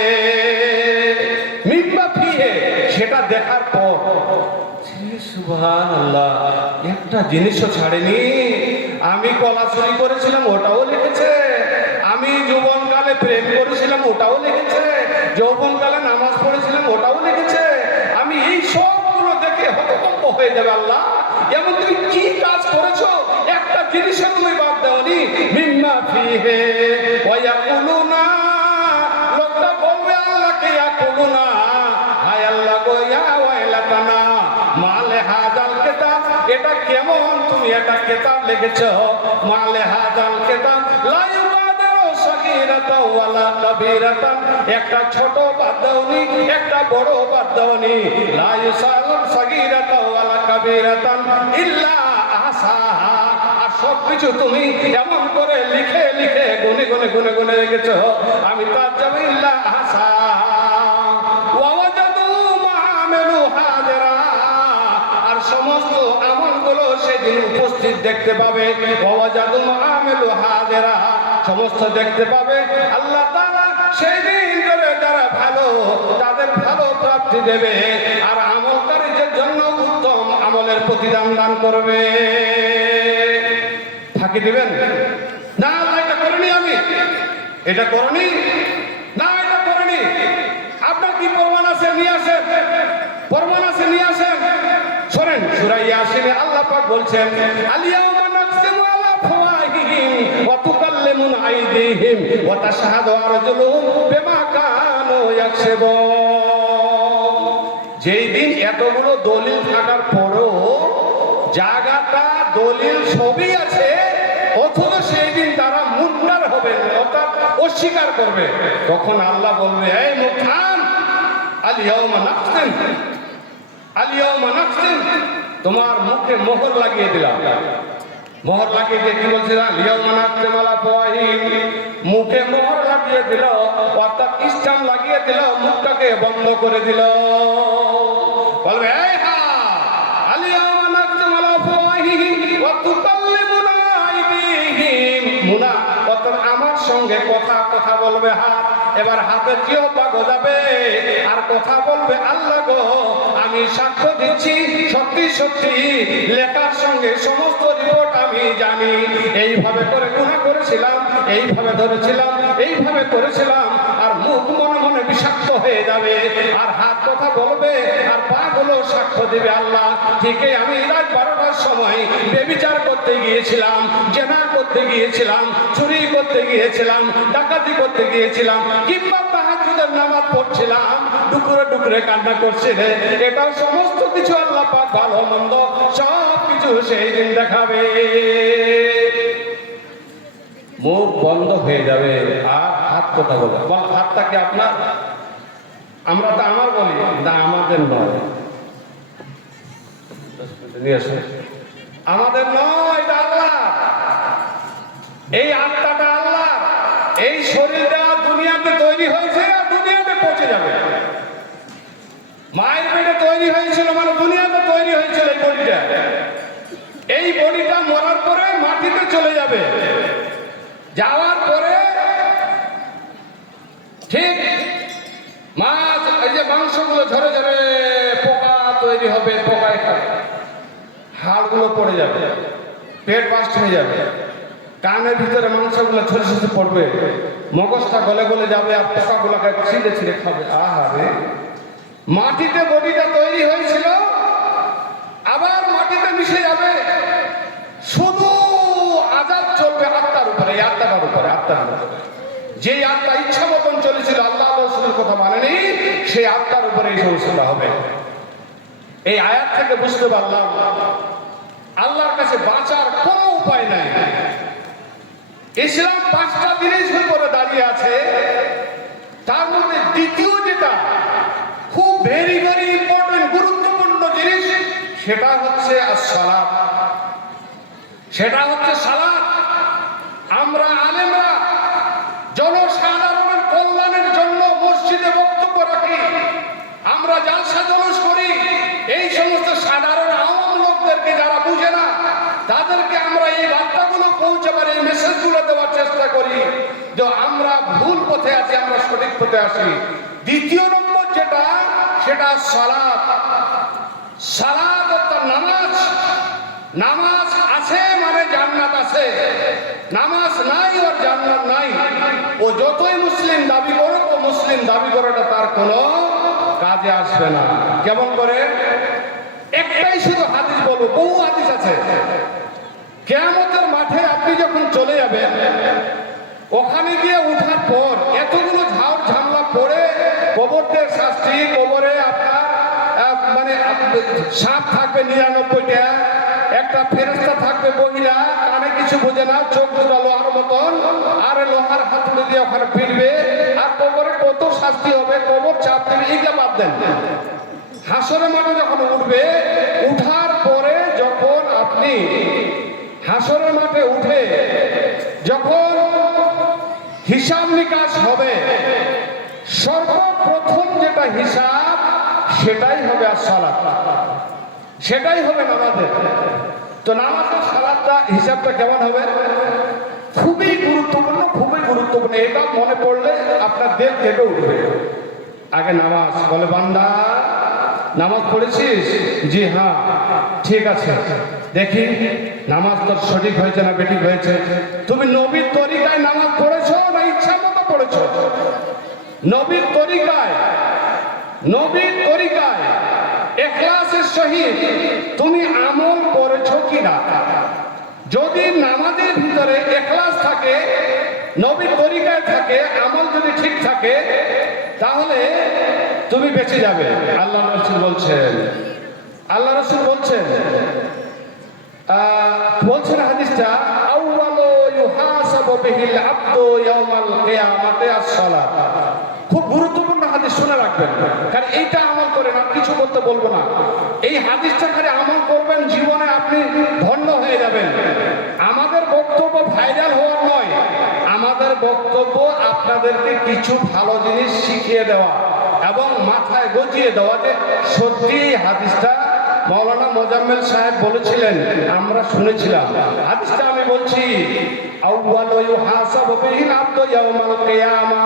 মিম্মা ফিহি, সেটা দেখার পর সুবহানাল্লাহ, একটা জিনিসও ছাড়েনি। আমি কলা চুরি করেছিলাম, ওটাও লিখেছে। আমি যৌবনকালে প্রেম করেছিলাম, ওটাও লিখেছে। যৌবনকালে নামাজ পড়েছিলাম, ওটাও লিখেছে। আমি এই সবগুলো দেখে হতভম্ব হয়ে যাবে। আল্লাহ, এমন তুমি কি কাজ করেছো, একটা জিনিসও তুমি বাদ দাওনি। মিম্মা ফিহি ওয়া ইয়াকুলুনা, লোকটা বলবে আল্লাহকে, ইয়াকুলুনা, হায় আল্লাহ গো, ইয়া ওয়াইলাতানা মা লিহাযাল কিতাব, এটা কেমন তুমি একটা কিতাব লিখেছো, মা লিহাযাল কিতাব লা ইউগাদিরু সাগীরাতাও ওয়ালা কাবীরাতান, একটা ছোট বাদ দাওনি, একটা বড় বাদ দাওনি, লা ইউসালু সাগীরাতাও ওয়ালা কাবীরাতান ইল্লা আহসাহা, আর সবকিছু তুমি এমন করে লিখে লিখে গুনে গুনে গুনে গুনে রেখেছ। আমি তার জামিল্লা হাসা আর সমস্ত আমলগুলো সেদিন উপস্থিত দেখতে পাবে। সমস্ত দেখতে পাবে। আল্লাহ তাআলা সেই দিন ধরে যারা ভালো তাদের ভালো প্রাপ্তি দেবে, আর আমলকারীদের জন্য উত্তম আমলের প্রতিদান দান করবে। ফাঁকি দিবেন না? এটা করিনি আমি, এটা করিনি না, এটা করিনি। আপনার কি প্রমাণ আছে? নিয়ে আসেন, প্রমাণ আছে নিয়ে আসেন। শোনেন, সূরা ইয়াসিনে আল্লাহ পাক বলছেন, আলিয়াউমা নাকসিমু আলা আফওয়াহিহিম ওয়া তুকাল্লিমুনা আইদিহিম ওয়া তাশহাদু আরজুলুহুম বিমা কানু ইয়াকসিবুন। যেই দিন এতগুলো দলিল থাকার পরেও জায়গাটা দলিল সবই আছে, অথচ সেই দিন তারা মুনকার হবে, অর্থাৎ অস্বীকার করবে। তখন আল্লাহ বলবে, এই মুখ থাম, আলিয়াউমা নাকসিম, আলিয়াউমা নাকসিম, তোমার মুখে মোহর লাগিয়ে দিলাম। মোহর লাগিয়ে দিয়ে কি বলছে? আলিয়াউমা নাকসিম আলা আফওয়াহিহিম, মুখে মোহর লাগিয়ে দিল, অর্থাৎ ইসলাম লাগিয়ে দিল, মুখটাকে বন্ধ করে দিল। বলবে, এই হ্যাঁ, আলিয়াউমা নাকসিম আলা আফওয়াহিহিম ওয়া তুকাল্লিমুনা আইদিহিম, মুনা অর্থাৎ আমার সঙ্গে কথা কথা বলবে হাত, এবার হাতে জিহ্বা গজাবে আর কথা বলবে, আল্লাহ গো আমি সাক্ষ্য দিচ্ছি সত্যি সত্যি লেখার সঙ্গে সমস্ত রিপোর্ট আমি জানি। এইভাবে করে গুনাহ করেছিলাম, এইভাবে ধরেছিলাম, এইভাবে করেছিলাম। আর মুখ মনে মনে বিষাক্ত হয়ে যাবে, আর হাত কথা বলবে, আর পা গুলো সাক্ষ্য দেবে, আল্লাহ ঠিকই আমি রাত 12টার সময় ব্যভিচার করতে গিয়েছিলাম, জেনা করতে গিয়েছিলাম, চুরি করতে গিয়েছিলাম, ডাকাতি করতে গিয়েছিলাম, কিংবা তাহাজ্জুদের নামাজ পড়ছিলাম, ডুকরে ডুকরে কান্না করছিলে। এটাও সমস্ত কিছু আল্লাহ পাক ভালো মন্দ সব কিছু সেই দিন দেখাবে। মুখ বন্ধ হয়ে যাবে আর হাত কথা বলে। বল, হাতটা কি আপনার? আমরা তো আমার বলি না, আমাদের নয়। আমাদের নয়, এটা আল্লাহ। এই আত্মাটা আল্লাহ। এই শরীরটা দুনিয়াতে তৈরি হয়েছে আর দুনিয়াতে পচে যাবে। মায়ের পেটে তৈরি হয়েছিল মানে দুনিয়াতে তৈরি হয়েছিল এই বডিটা। এই বডিটা মরার পরে মাটিতে চলে যাবে, যাওয়ার পরে ঠিক মাছ, এই যে মাংসগুলো ঝরে ঝরে পোকা তৈরি হবে, পোকায় খাবে, হাড়গুলো পড়ে যাবে, পেট বাস্ট হয়ে যাবে, কানের ভিতরে মাংসগুলো ছোট ছোট পড়বে, মগজটা গলে গলে যাবে, আর পোকাগুলোকে ছিঁড়ে ছিঁড়ে খাবে। আহারে, মাটিতে বডিটা তৈরি হয়েছিল, আবার মাটিতে মিশে যাবে। শুধু আযাব চলবে আত্মার উপরে, এই আত্মাটার উপরে, আত্মার উপরে। যে আত্মা ইচ্ছা মতন চলেছিল, আল্লাহ রাসূলের কথা মানেনি, সেই আত্মার উপরে এই সমস্যাটা হবে। এই আয়াত থেকে বুঝতে পারলাম আল্লাহর কাছে বাঁচার কোনো উপায় নাই। ইসলাম 5টা জিনিসের উপরে দাঁড়িয়ে আছে, তার মধ্যে দ্বিতীয় যেটা খুব ভেরি ভেরি ইম্পর্টেন্ট, গুরুত্বপূর্ণ জিনিস, সেটা হচ্ছে সালাত। সেটা হচ্ছে সালাত। আমরা আলেমরা জনসাধারণের কল্যাণের জন্য মসজিদে বক্তব্য রাখি, আমরা জালসা জলস করি। এই সমস্ত সাধারণ আওয়াম লোকদেরকে যারা বুঝে না, তাদেরকে আমরা এই বার্তাগুলো পৌঁছাবার, এই মেসেজগুলো দেওয়ার চেষ্টা করি যে আমরা ভুল পথে আছি, আমরা সঠিক পথে আসি। দ্বিতীয় নম্বর যেটা, সেটা সালাত। সালাত অর্থাৎ নামাজ। নামাজ আছে মানে জান্নাত আছে, নামাজ নাই ওর জান্নাত নাই। ও যতই মুসলিম দাবি করুক, ও মুসলিম দাবি করাটা তার কোনো কাজে আসবে না। কেমন করে? একটাই শুধু হাদিস বলবো, বহু হাদিস আছে। কিয়ামতের মাঠে আপনি যখন চলে যাবেন, ওখানে গিয়ে উঠার পর এতগুলো ঝাড় ঝামলা পড়ে, কবরদের শাস্তি, কবরে আপনার মানে সাপ থাকবে 99টা, একটা ফেরেশতা থাকবে মহিলা, কানে কিছু বোঝে না, চোখ দুটো লোহার মতন, আর লোহার হাতুড়ি দিয়ে ওখানে ফিরবে। আর কবরে কত শাস্তি হবে, কবর চাপ দেবে, এইটা বাদ দেন। হাসরের মাঠে যখন উঠবে, উঠার পরে যখন আপনি হাসরের মাঠে উঠে যখন হিসাব নিকাশ হবে, সর্বপ্রথম যেটা হিসাব সেটাই হবে as-সালাত, সেটাই হবে নামাজের। তো নামাজের সালাতটা হিসাবটা কেমন হবে? খুবই গুরুত্বপূর্ণ, খুবই গুরুত্বপূর্ণ। এটা মনে পড়লে আপনার দেহ কেঁপে উঠবে। আগে নামাজ, বলে বান্দা নামাজ পড়েছিস? জি হ্যাঁ, ঠিক আছে, দেখি নামাজ তোর সঠিক হয়েছে না বেঠিক হয়েছে। তুমি নবীর তরিকায় নামাজ পড়েছো না ইচ্ছা মতো পড়েছো? নবীর তরিকায়, নবীর তরিকায় ইখলাসের সহিত তুমি আমল করেছো কিনা? যদি নামাজের ভিতরে ইখলাস থাকে, নবীর তরিকায় থাকে, আমল যদি ঠিক থাকে, তাহলে তুমি বেঁচে যাবে। আল্লাহ রাসূল বলছেন, আল্লাহ রাসূল বলছেন হাদিসটা, আউয়ালু ইউহাসাবু বিহিল আবদু ইয়াউমাল কিয়ামাতি আস-সালাত। খুব গুরুত্বপূর্ণ হাদিস, শুনে রাখবেন, কারণ এইটা আমল করে না, কিছু করতে বলবো না। এই হাদিসটা খালি আমল করবেন, জীবনে আপনি ধন্য হয়ে যাবেন। আমাদের বক্তব্য ভাইরাল হওয়ার নয়, আমাদের বক্তব্য আপনাদেরকে কিছু ভালো জিনিস শিখিয়ে দেওয়া এবং মাথায় গজিয়ে দেওয়া যে সত্যি এই হাদিসটা মাওলানা মোজাম্মেল সাহেব বলেছিলেন, আমরা শুনেছিলাম। হাদিসটা আমি বলছি, আউয়ালু ইউহাসাবু বিহিল আবদু ইয়াউমাল কিয়ামা।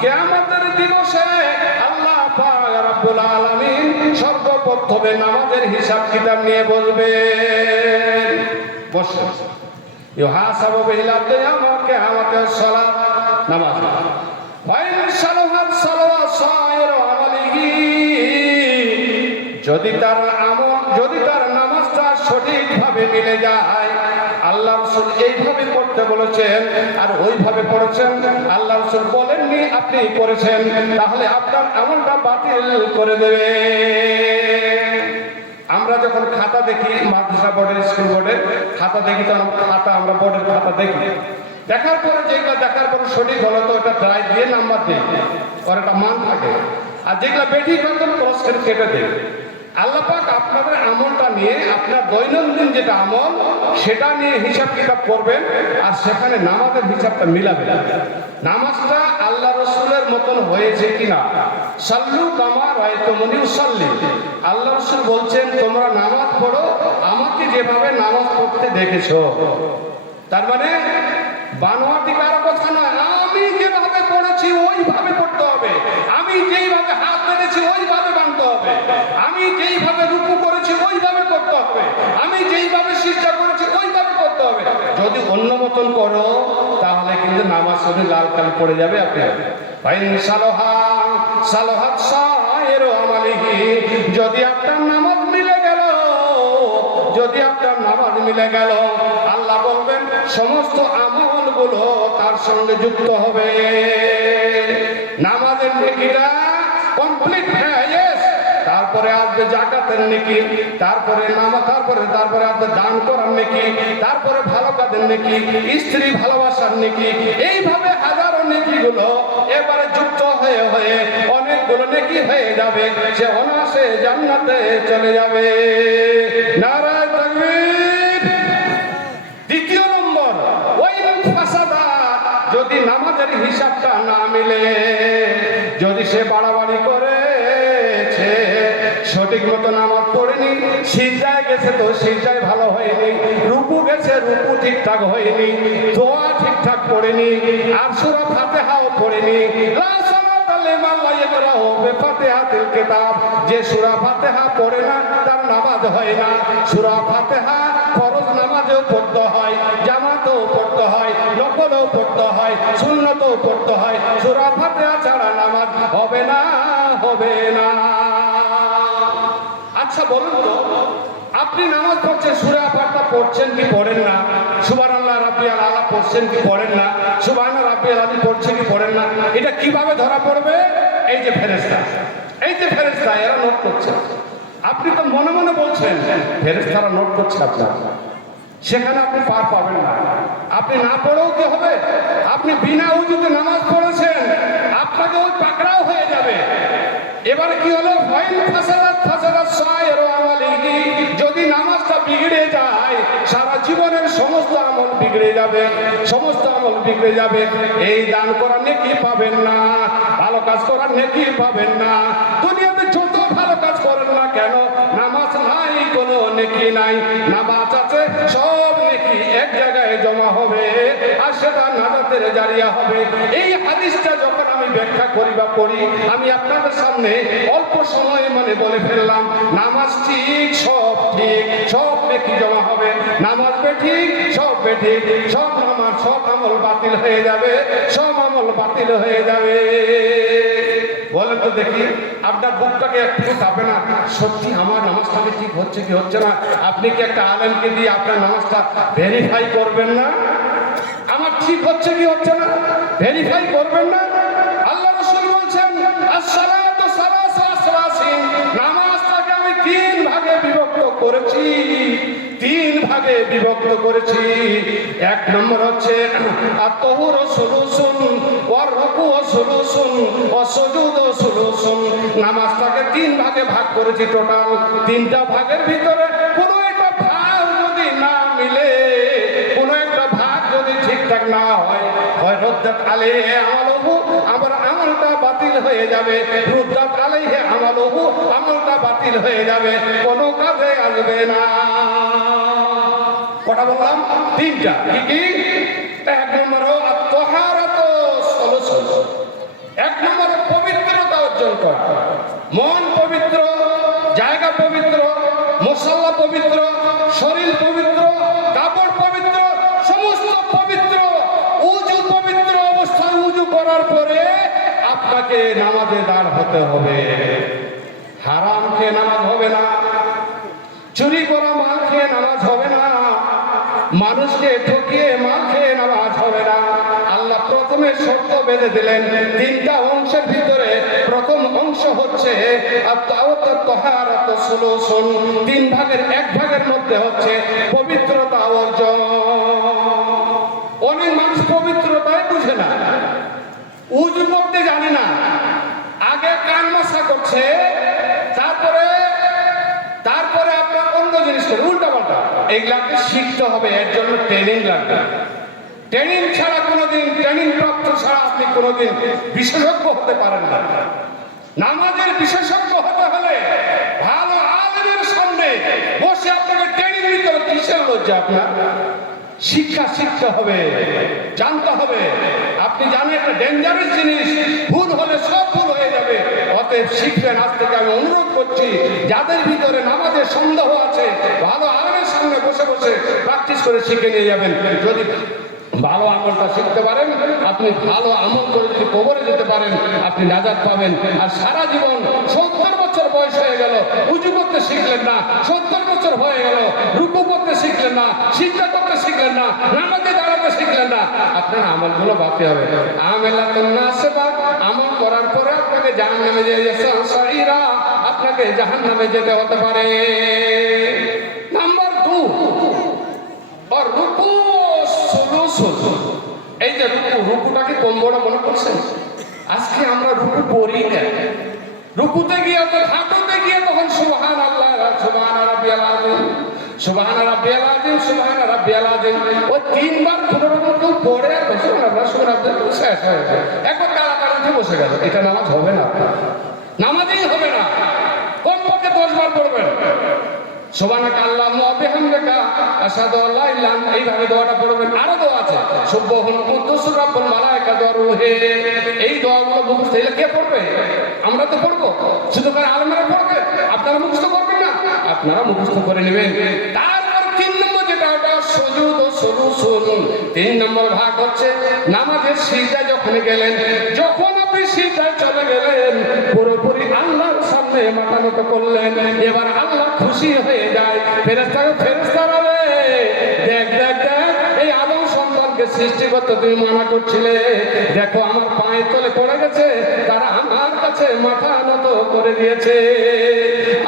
কিয়ামতের দিবসে আল্লাহ পাক রব্বুল আলামিন সর্বপ্রথমে নামাজের হিসাব কিতাব নিয়ে বসবেন। বসে ইউহাসাবু বিহিল আবদু ইয়াউমাল কিয়ামাতি আস-সালাত, নামাজ। ফাইন সালাহাত সালাওয়াত সাইরু আমালিহি, যদি তার আমল, যদি তার নামাজটা সঠিকভাবে মিলে যায়, আল্লাহ রাসূল এইভাবে পড়তে বলেছেন আর ওইভাবে পড়েছেন, আল্লাহ রাসূল বলেননি, আপনি করেছেন, তাহলে আপনার আমলটা বাতিল করে দেবে। আমরা যখন খাতা দেখি, মাদ্রাসা বোর্ডের, স্কুল বোর্ডের খাতা দেখি, তখন খাতা, আমরা বোর্ডের খাতা দেখি, দেখার পরে যেগুলো দেখার পরে সঠিক হলো তো ওটা ট্রাই দিয়ে নাম্বার দিই, ওর একটা মান থাকে। আর যেগুলো বেঠিক হয় তখন ক্রস করে কেটে দেয়। আল্লাহ পাক আপনাদের আমলটা নিয়ে, আপনার দৈনন্দিন যেটা আমল সেটা নিয়ে হিসাব কিতাব করবেন, আর সেখানে নামাজের হিসাবটা মিলাবেন। নামাজটা আল্লাহ রাসূলের মতন হয়েছে কিনা, সাল্লু কামা রাআইতুমুনি উসাল্লি। আল্লাহ রাসূল বলছেন, তোমরা নামাজ পড়ো আমাকে যেভাবে নামাজ পড়তে দেখেছো। তার মানে বানোয়াটি কারো কথা নয়, আমি যেভাবে পড়েছি ওইভাবে পড়তে হবে, আমি যেইভাবে হাত বেঁধেছি ওইভাবে বাঁধতে হবে, আমি যেইভাবে রুকু করেছি ওইভাবে করতে হবে, আমি যেইভাবে সিজদা করেছি ওইভাবে করতে হবে। যদি অন্য মতন করো তাহলে কিন্তু নামাজ শুধু লাল কালি পড়ে যাবে। আপনি ফাইন সালাহা সালাহাত সাইরু আমালিহি, যদি আপনার নামাজ মিলে গেল, যদি আপনার নামাজ মিলে গেল, আল্লাহ বলবেন সমস্ত আমলগুলো তার সঙ্গে যুক্ত হবে। নামাজের নেকিটা কমপ্লিট হয়ে গেছে, তারপরে আসবে যাকাতের নেকি, তারপরে নামাজ, তারপরে আসবে দান করার নেকি, তারপরে ভালো কাজের নেকি, স্ত্রী ভালোবাসার নেকি, এইভাবে হাজারো নেকিগুলো এবারে যুক্ত হয়ে হয়ে অনেকগুলো নেকি হয়ে যাবে, সে অনায়াসে জান্নাতে চলে যাবে। নারায়ে তাকবীর। দ্বিতীয় নম্বর, ওয়াইল ফাসাদাত, যদি নামাজের হিসাবটা না মিলে, যদি সে বাড়াবাড়ি করেছে, সঠিক মতো নামাজ পড়েনি, সিজদায় গেছে তো সিজদায় ভালো হয়নি, রুকু গেছে রুকু ঠিকঠাক হয়নি, দোয়া ঠিকঠাক পড়েনি, আর সূরা ফাতিহাও পড়েনি, লা সালাতা লিমান লা ইয়াকরাউ বিফাতিহাতিল কিতাব, যে সূরা ফাতিহা পড়ে না তার নামাজ হয় না। সূরা ফাতিহা ফরজ নামাজেও পড়তে হয়, জামাতেও পড়তে হয়, নফলও পড়তে হয়, সুন্নতও পড়তে হয়। সূরা ফাতিহা ছাড়া নামাজ হবে না, হবে না। আচ্ছা বলুন তো, আপনি নামাজ পড়ছেন, সূরা ফাতিহা পড়ছেন কি পড়েন না? সুবহানাল্লাহ রাব্বিয়াল আলা পড়ছেন কি পড়েন না? সুবহানা রাব্বিয়াল আযীম পড়ছেন কি পড়েন না? এটা কিভাবে ধরা পড়বে? এই যে ফেরেশতা, এই যে ফেরেশতা, এরা নোট করছে। আপনি তো মনে মনে বলছেন, ফেরেশতারা নোট করছে আপনার, সেখানে আপনি পার পাবেন না। আপনি না পড়েও কি হবে? আপনি বিনা উযুতে নামাজ পড়েছেন, আপনাকে ওই পাকড়াও হয়ে যাবে। এবারে কি হলো? ফাইল ফাসাদাত সাইরু আমালিহি, যদি নামাজটা বিগড়ে যায়, সারা জীবনের বিগড়ে যাবে, সমস্ত আমল বিগড়ে যাবে। এই দান করার নেকি পাবেন না, ভালো কাজ করার নেকি পাবেন না। দুনিয়াতে যত ভালো কাজ করেন না কেন, নামাজ নাই, কোনো নেকি নাই। নামাজ আছে, সব নেকি এক জায়গায় জমা হবে, আর সেটা নাজাতের জারিয়া হবে। এই হাদিসটা যখন আমি ব্যাখ্যা করি বা পড়ি, আমি আপনাদের সামনে অল্প সময়ে বলে ফেললাম, নামাজ ঠিক, সব ঠিক, সব নেকি জমা হবে। নামাজ বেঠিক, সব বেঠিক, সব নামাজ, সব আমল বাতিল হয়ে যাবে, সব আমল বাতিল হয়ে যাবে। বলেন তো দেখি, আপনার বুকটাকে একটু কাঁপে না? সত্যি আমার নামাজটা ঠিক হচ্ছে কি হচ্ছে না? আপনি কি একটা আলেমকে দিয়ে আপনার নামাজটা ভেরিফাই করবেন না? আমার ঠিক হচ্ছে কি হচ্ছে না ভেরিফাই করবেন না? আল্লাহ রাসূল বলছেন, আসসালাতু সালাসু আসরাসিন, নামাজটাকে আমি তিন ভাগে বিভক্ত করেছি, তিন ভাগে বিভক্ত করেছি। এক নম্বর হচ্ছে আত-তাহুরু সুলুসুন ওয়ার রুকুউ সুলুসুন ওয়াস সুজুদু সুলুসুন। নামাজটাকে তিন ভাগে ভাগ করেছি। টোটাল তিনটা ভাগের ভিতরে কোনো একটা ভাগ যদি না মিলে, কোনো একটা ভাগ যদি ঠিকঠাক না হয়, হয় রদ্দাত আলাইহি আমালুহু, আবার আমলটা বাতিল হয়ে যাবে। রদ্দাত আলাইহি আমালুহু, আমলটা বাতিল হয়ে যাবে, কোনো কাজে আসবে না। কটা বললাম? তিনটা। কি কি? এক নম্বর আত-তাহারাতু সুলুসুন, এক নম্বর পবিত্রতা অর্জন করা, মন পবিত্র, জায়গা পবিত্র, মুসল্লা পবিত্র, শরীর পবিত্র, কাপড় পবিত্র, সমস্ত পবিত্র। উযু পবিত্র অবস্থায় উযু করার পরে আপনাকে নামাজে দাঁড় হতে হবে। হারাম খেয়ে নামাজ হবে না, চুরি করা মাল খেয়ে নামাজ হবে না, মানুষকে ঠকিয়ে মাল খেয়ে নামাজ হবে না। আল্লাহ প্রথমে শর্ত বেঁধে দিলেন তিনটা অংশের ভিতরে। প্রথম অংশ হচ্ছে আত-তাহারাতু সুলুসুন, তিন ভাগের এক ভাগের মধ্যে হচ্ছে পবিত্রতা অর্জন। অনেক মানুষ পবিত্রতাই বুঝে না, উযু করতে জানে না, আগে কান মশা করছে, তারপরে আপনার অন্য জিনিস করে উল্টা পাল্টা। এগুলাকে শিখতে হবে, এর জন্য ট্রেনিং লাগবে। ট্রেনিং ছাড়া কোনোদিন, ট্রেনিং প্রাপ্ত ছাড়া আপনি কোনোদিন বিশেষজ্ঞ হতে পারেন না। নামাজের বিশেষজ্ঞ হতে হলে ভালো আলেমের সামনে বসে আপনাকে ট্রেনিং নিতে হবে। কিসের লজ্জা আপনার? শিক্ষা শিখতে হবে, জানতে হবে। আপনি জানেন একটা ডেঞ্জারাস জিনিস, ভুল হলে সব ভুল হয়ে যাবে। অতএব শিখবেন। আজ থেকে আমি অনুরোধ করছি, যাদের ভিতরে নামাজের সন্দেহ আছে, ভালো আলেমের সামনে বসে বসে প্র্যাকটিস করে শিখে নিয়ে যাবেন। যদি ভালো আমলটা শিখতে পারেন, আপনি ভালো আমল করে যদি কবরে যেতে পারেন, আপনি নাজাত পাবেন। আর সারা জীবন 70 বছর বয়স হয়ে গেল, উযু করতে শিখলেন না, 70 বছর হয়ে গেল, রুকু করতে শিখলেন না, সিজদা করতে শিখলেন না, নামাজে দাঁড়াতে শিখলেন না, আপনার আমলগুলো বাকি হবে। আমালাতুন নাসিবা, আমল করার পরে আপনাকে জাহান্নামে সাইরা, আপনাকে জাহান্নামে যেতে হতে পারে। নাম্বার 2, আর রুকু সুলুসুন। এই যে রুকুটাকে কম বড় মনে করছেন? আজকে আমরা রুকু পড়ি না। রুকুতে গিয়ে তো হাঁটুতে গিয়ে তখন সুবহানাল্লাহ, সুবহান রাব্বিয়াল আযীম, সুবহান রাব্বিয়াল আযীম, সুবহান রাব্বিয়াল আযীম, ওই তিনবার কোনোরকম কেউ পড়ে আর সুবহানাল্লাহ শেষ হয়ে যায়, একবার তাড়াতাড়ি বসে গেল। এটা নামাজ হবে না, নামাজই হবে না। কমপক্ষে 10 বার পড়বেন। সুবহানাকা আল্লাহুম্মা ওয়া বিহামদিকা আশহাদু আল্লা ইলাহা ইল্লা আনতা, এইভাবে দোয়াটা পড়বেন। আরো দোয়া আছে, সুবহান কুদ্দুসুর রাব্বুল মালায়েকাতু ওয়া রূহে। এই দোয়াগুলো মুখস্থ, এগুলো কে পড়বে? আমরা তো পড়বো, শুধু করে আলেমরা পড়বে, আপনারা মুখস্থ করবেন না, আপনারা মুখস্থ করে নেবেন। তারপর 3 নম্বর যেটা, ওটা সুজুদ ও সুলুসুন। 3 নম্বর ভাগ হচ্ছে নামাজের সিজদা যখন গেলেন, যখন আপনি সিজদায় চলে গেলেন, পুরোপুরি আল্লাহর সামনে মাথা নত করলেন, এবার আল্লাহ খুশি হয়ে যায়। ফেরেশতারা রে, দেখ দেখ দেখ, এই আদম সন্তানকে সৃষ্টি করতে তুমি মানা করছিলে, দেখো আমার পায়ের তলে পড়ে গেছে, তারা আমার কাছে মাথা নত করে দিয়েছে।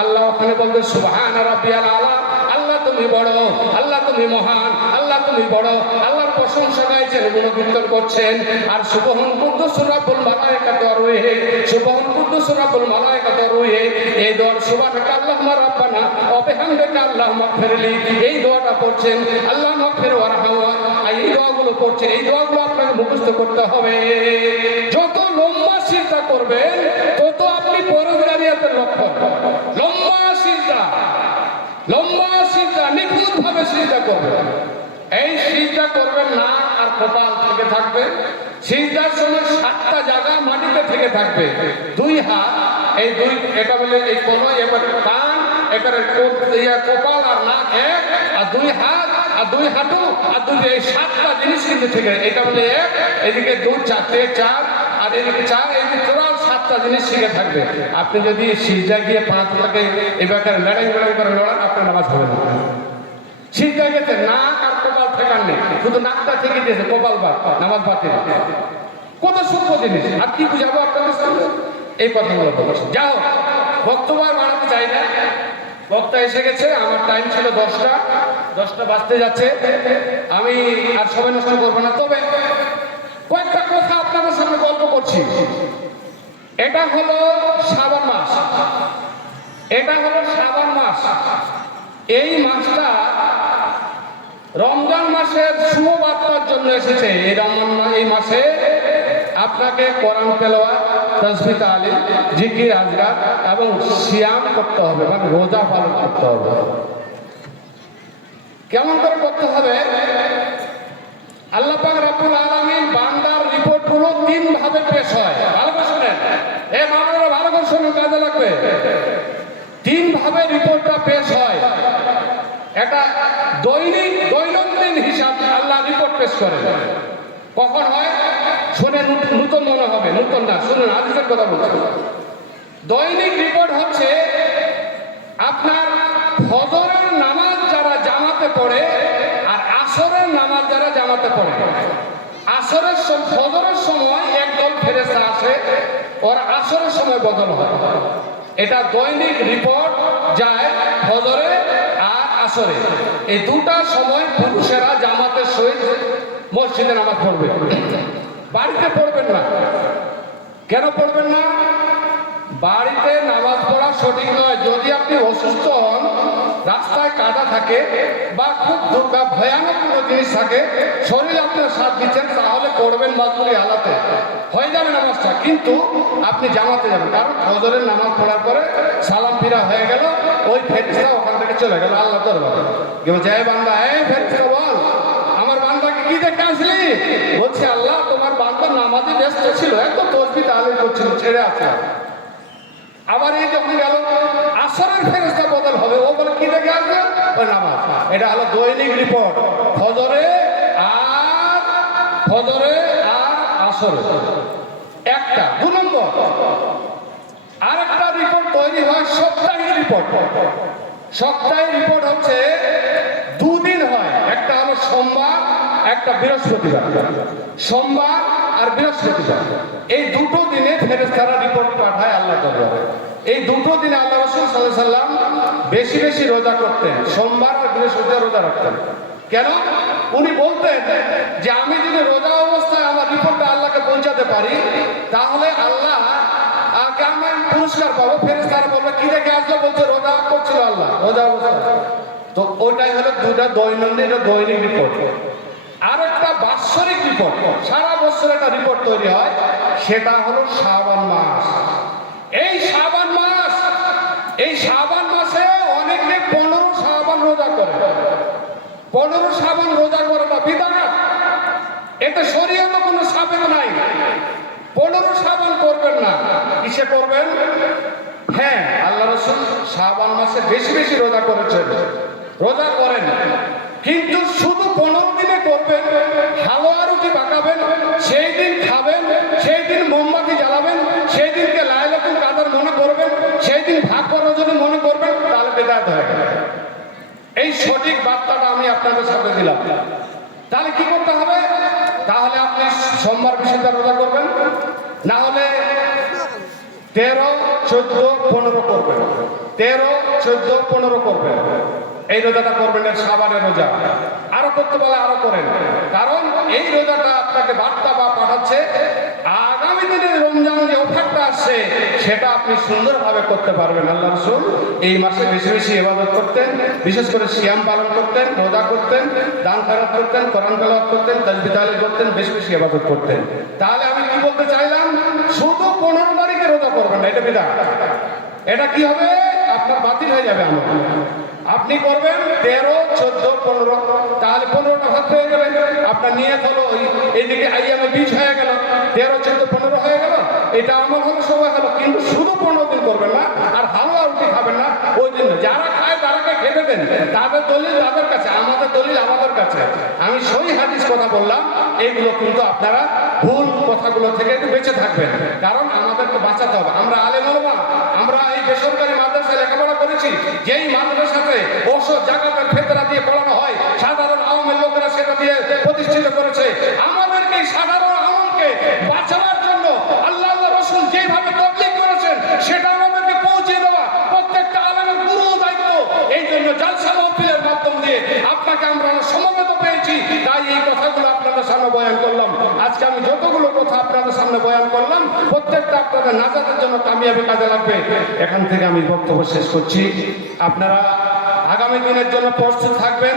আল্লাহ ওখানে বলতে সুবহান রাব্বিয়াল আলা, আল্লাহ তুমি বড়, আল্লাহ তুমি মহান, আল্লাহ তুমি বড়, আল্লাহর প্রশংসা গাইছেন, গুণকীর্তন করছেন। আর সুবহান কুদ্দুসুর রাব্বুল মালায়েকাতু ওয়া রূহে, সুবহান কুদ্দুসুর রাব্বুল মালায়েকাতু ওয়া রূহে, এই দোয়া সুবহানাকা আল্লাহুম্মা রাব্বানা ওয়া বিহামদিকা আল্লাহুম্মা গফিরলি, এই দোয়াটা পড়ছেন। আল্লাহ মাগফির ওয়ারহাম দোয়াগুলো পড়ছেন, এই দোয়াগুলো আপনাকে মুখস্থ করতে হবে। যত লম্বা সিজদা করবেন তত আপনি পরহেজগারিয়াতের লক্ষণ। লম্বা সিজদা নিখুঁত ভাবে সিজদা করবেন। এই সিজদা করবেন না আর কপাল থেকে থাকবে। সিজদার সময় 7টা জায়গা মাটিতে থেকে থাকবে। 2 হাত, এই দুই, এটা বলে এই কোন, এবার কান, এবারে কপাল আর নাক এক, আর 2 হাত আর 2 হাঁটু আর 2, এই 7টা জিনিস কিন্তু ঠিক আছে। এটা বলে 1, এদিকে 2, 4 আর এদিকে 4, এদিকে টোটাল 7টা জিনিস শিখে থাকবে। আপনি যদি সিজদা গিয়ে 5টাকে এবার লড়াই করে লড়ান, আপনার নামাজ হবে না। সিজদা গেছে নাক আর কপাল ঠেকান নেই, শুধু নাকটা থেকে দিয়েছে, কপাল বাদ, নামাজ বাতিল। কত সূক্ষ্ম জিনিস, আর কি বুঝাবো আপনাদের সামনে? এই কথাগুলো বলছি। যাও, বক্তব্য আর বাড়াতে চাই না, বক্তা এসে গেছে। আমার টাইম ছিল 10টা বাজতে যাচ্ছে। আমি আর সময় নষ্ট করবো না, তবে কয়েকটা কথা আপনাদের সামনে গল্প করছি। এটা হলো শ্রাবণ মাস, এই মাসটা রমজান মাসের শুভ বার্তার জন্য এসেছে। এই মাসে আপনাকে কোরআন তেলাওয়াত, তাসবিহ তালিম, জিকির আজকার এবং সিয়াম করতে হবে, মানে রোজা পালন করতে হবে। কেমন করে করতে হবে? আল্লাহ পাক রব্বুল আলামিন বান্দার রিপোর্টগুলো 3 ভাবে পেশ হয়। ভালো করে শুনেন, মানুষরা ভালো করে শুনুন, কাজে লাগবে। 3 ভাবে রিপোর্টটা পেশ হয়। এটা দৈনন্দিন হিসাব আল্লাহ রিপোর্ট পেশ করে। কখন হয় শুনে নতুন মনে হবে, নতুন না, শুনুন হাদিসের কথা বলছি। দৈনিক রিপোর্ট হচ্ছে আপনার ফজরের নামাজ যারা জামাতে পড়ে আর আসরের নামাজ যারা জামাতে পড়ে। ফজরের সময় একদল ফেরেশতা আসে, ওরা আসরের সময় বদল হয়। এটা দৈনিক রিপোর্ট যায় ফজরে আর আসরে। এই 2টা সময় পুরুষেরা জামাতের সহিত মসজিদে নামাজ পড়বে, বাড়িতে পড়বেন না। কেন পড়বেন না? বাড়িতে নামাজ পড়া সঠিক নয়। যদি আপনি অসুস্থ হন, রাস্তায় কাদা থাকে বা খুব ভয়ানক কোনো জিনিস থাকে, শরীর আপনার সাথ দিচ্ছেন, তাহলে পড়বেন মাসুরি হালাতে, হয়ে যাবে নামাজটা। কিন্তু আপনি জামাতে যাবেন, কারণ ফজরের নামাজ পড়ার পরে সালাম ফিরা হয়ে গেল, ওই ফেরেশতা ওখান থেকে চলে গেল আল্লাহ দরবারে। বলছে, এই বান্দা, এই ফেরেশতা বল, আমার বান্দাকে কি দেখে আসলি? বলছে, আল্লাহ তোমার বান্দা নামাজে ব্যস্ত ছিল, একদম তাসবিহ তালিম করছিল, ছেড়ে আসলাম। আবার এই যখন গেল আসরের ফেরেশতা বদল হবে, ও বলে কি দেখে আসবে? ওই নামাজ। এটা হলো দৈনিক রিপোর্ট, ফজরে আর আসরে একটা। 2 নম্বর আরেকটা রিপোর্ট তৈরি হয়, সপ্তাহের রিপোর্ট। সপ্তাহের রিপোর্ট হচ্ছে 2 দিন হয়, একটা হলো সোমবার, একটা বৃহস্পতিবার। সোমবার আর বৃহস্পতিবার, এই 2টো দিনে ফেরেশতারা রিপোর্ট পাঠায় আল্লাহ দরবারে। এই 2টো দিনে আল্লাহ রাসূল সাল্লাল্লাহু আলাইহি সাল্লাম বেশি বেশি রোজা করতেন, সোমবার আর বৃহস্পতিবার রোজা রাখতেন। কেন? উনি বলতেন যে আমি যদি রোজা অবস্থায় আমার রিপোর্টটা আল্লাহকে পৌঁছাতে পারি, তাহলে আল্লাহ আমি পুরস্কার পাবো। ফেরেশতারা বলবে, কি দেখে আসলো? বলছে, রোজা করছিল আল্লাহ, রোজা অবস্থায়। তো ওইটাই হলো 2টা দৈনন্দিন রিপোর্ট। আর একটা বাৎসরিক রিপোর্ট, সারা বছর একটা রিপোর্ট তৈরি হয়, সেটা হলো শ্রাবণ মাস। এই শ্রাবণ মাসে অনেকে 15 শ্রাবণ রোজা করে। 15 শ্রাবণ রোজা করাটা বিধান, এতে শরীয়তে কোনো সাবেক নাই। 15 শ্রাবণ করবেন না। কিসে করবেন? হ্যাঁ, আল্লাহ রাসূল শ্রাবণ মাসে বেশি বেশি রোজা করেছেন, রোজা করেন, কিন্তু শুধু 15 দিনে করবেন। হালুয়া রুটি পাকাবেন, সেই দিন খাবেন, সেই দিন মোমবাতি জ্বালাবেন, সেই দিনকে লাইলাতুল কদর মনে করবেন, সেই দিন ভাগ করার জন্য মনে করবেন, তাহলে বেদাত হয়ে গেল। এই সঠিক বার্তাটা আমি আপনাদের সাথে দিলাম। তাহলে কি করতে হবে? তাহলে আপনি সোমবার বৃহস্পতিবার রোজা করবেন, না হলে 13, 14, 15 করবেন। 13, 14, 15 করবেন। এই রোজাটা করবেন, শ্রাবণের রোজা। আরো আরো করতে বলে আরো করেন, কারণ এই রোজাটা আপনাকে বার্তা বা পাঠাচ্ছে আগামী দিনের রমজান যে অফারটা আসছে সেটা আপনি সুন্দরভাবে করতে পারবেন। আল্লাহ রাসূল এই মাসে বেশি বেশি ইবাদত করতেন, বিশেষ করে সিয়াম পালন করতেন, রোজা করতেন, দান খয়রাত করতেন, কোরআন তেলাওয়াত করতেন, তাসবিহ তাহলিল করতেন, বেশি বেশি ইবাদত করতেন। তাহলে আমি কি বলতে চাইলাম, শুধু 15 তারিখে রোজা করবেন না, এটা বিদআত। এটা কি হবে, আপনার বাতিল হয়ে যাবে আমল। আপনি করবেন 13, 14, 15, তাহলে 15টা ভাগ হয়ে গেলেন। আপনার নিয়ত হলো এইদিকে আইয়ামে 20 হয়ে গেল, 13, 14, 15 হয়ে গেল, এটা আমল হলো, সময় হলো। কিন্তু শুধু 15 দিন করবেন না, আর হালুয়া রুটি খাবেন না ওই দিন। যারা খায় তারাকে খেতে দেন, তাদের দলিল তাদের কাছে, আমাদের দলিল আমাদের কাছে। আমি সহি হাদিস কথা বললাম, এইগুলো কিন্তু আপনারা ভুল কথাগুলো থেকে একটু বেঁচে থাকবেন, কারণ আমাদেরকে বাঁচাতে হবে। আমরা আলেম ওলামা, আমরা এই বেসরকারি মাদ্রাসায় লেখাপড়া করেছি, যেই মাদ্রাসাতে ওষুধ জাকাতের ফেতরা দিয়ে পড়ানো হয়, সাধারণ আওয়ামী লোকেরা সেটা দিয়ে প্রতিষ্ঠিত করেছে। আমাদেরকে এই সাধারণ আওয়ামকে বাঁচানোর জন্য আল্লাহ রাসূল যেভাবে তাবলীগ করেছেন সেটা আমাদেরকে পৌঁছে দেওয়া প্রত্যেকটা আলেমের গুরু দায়িত্ব। এই জন্য জালসা মাহফিলের মাধ্যম দিয়ে আপনাকে আমরা সমবেত পেয়েছি, তাই এই কথাগুলো আপনাদের সামনে বয়ান করলাম। আজকে আমি যতগুলো কথা আপনাদের সামনে বয়ান করলাম, প্রত্যেকটা আপনাদের নাজাতের জন্য কামিয়াবি কাজে লাগবে। এখান থেকে আমি বক্তব্য শেষ করছি। আপনারা আগামী দিনের জন্য প্রস্তুত থাকবেন,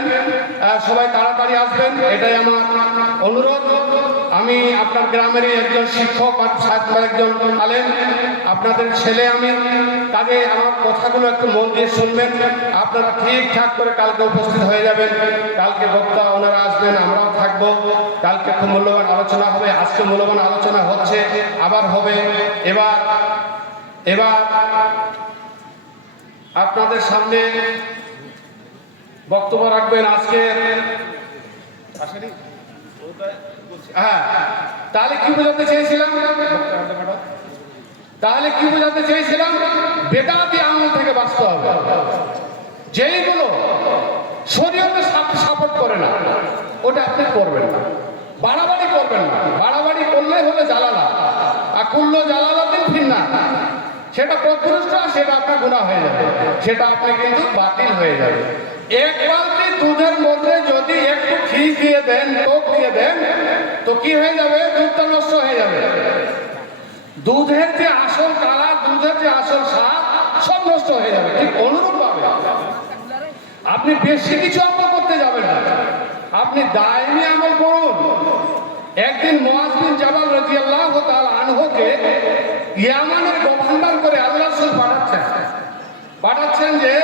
সবাই তাড়াতাড়ি আসবেন, এটাই আমার অনুরোধ। আমি আপনার গ্রামেরই একজন শিক্ষক আর একজন আলেম, আপনাদের ছেলে আমি, কাজে আমার কথাগুলো একটু মন দিয়ে শুনবেন। আপনারা ঠিকঠাক করে কালকে উপস্থিত হয়ে যাবেন। কালকে বক্তা ওনারা আসবেন, আমরাও থাকবো। কালকে খুব মূল্যবান আলোচনা হবে, আজকে মূল্যবান আলোচনা হচ্ছে, আবার হবে। এবার আপনাদের সামনে বক্তব্য রাখবেন আজকে। হ্যাঁ, তাহলে কি বোঝাতে চেয়েছিলাম, বেদাতি আমল থেকে বাঁচতে হবে। যেইগুলো শরীয়তে সাপোর্ট করে না ওটা আপনি করবেন না, বাড়াবাড়ি করবেন না। বাড়াবাড়ি করলে হলে জালালা, আর কুল্লো জালালাতিন ফিন্নার, সেটা পথভ্রষ্ট, সেটা আপনার গুনাহ হয়ে যাবে, সেটা আপনি কিন্তু বাতিল হয়ে যাবে। এক বালতি দুধের মধ্যে যদি একটু ঘি দিয়ে দেন, টক দিয়ে দেন, তো কি হয়ে যাবে, দুধটা নষ্ট হয়ে যাবে। দুধের যে আসল কালার, দুধের যে আসল স্বাদ, সব নষ্ট হয়ে যাবে। ঠিক অনুরূপ ভাবে আপনি বেশি কিছু আমল করতে যাবেন না, আপনি দায়মি আমল করুন। একদিন মুআয বিন জাবাল রাদিয়াল্লাহু তাআলা আনহুকে ইয়ামানের গভর্নর করে আল্লাহ রাসূল পাঠাচ্ছেন যে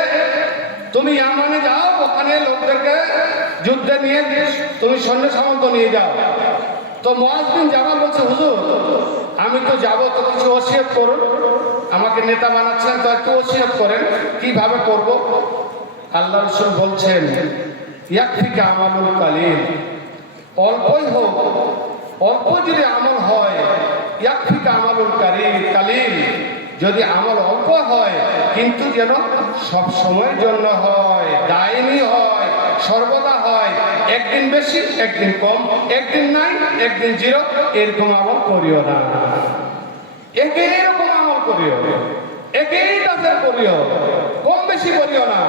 তুমি ইয়ামানে যাও, ওখানে লোকদেরকে যুদ্ধে নিয়ে তুমি সৈন্য সামন্ত নিয়ে যাও। তো মুআয বিন জাবাল বলছে, হুজুর আমি তো যাবো, তো কিছু ওসিয়ত করুন, আমাকে নেতা বানাচ্ছেন, তো একটু ওসিয়ত করেন কিভাবে করব। আল্লাহ রাসূল বলছেন, ইয়াকফিকা আমালুল কালিল, অল্পই হোক, অল্প যদি আমল হয়, ইয়াকফিকা আমালুল কালিল, যদি আমল অল্প হয় কিন্তু যেন সব সময়ের জন্য হয়, দায়নি হয়, সর্বদা হয়, একদিন বেশি একদিন কম, একদিন নাই একদিন জিরো, এরকম আমল করিও না। এরকম আমল করিও, একই কাজের করিও, কম বেশি করিও না।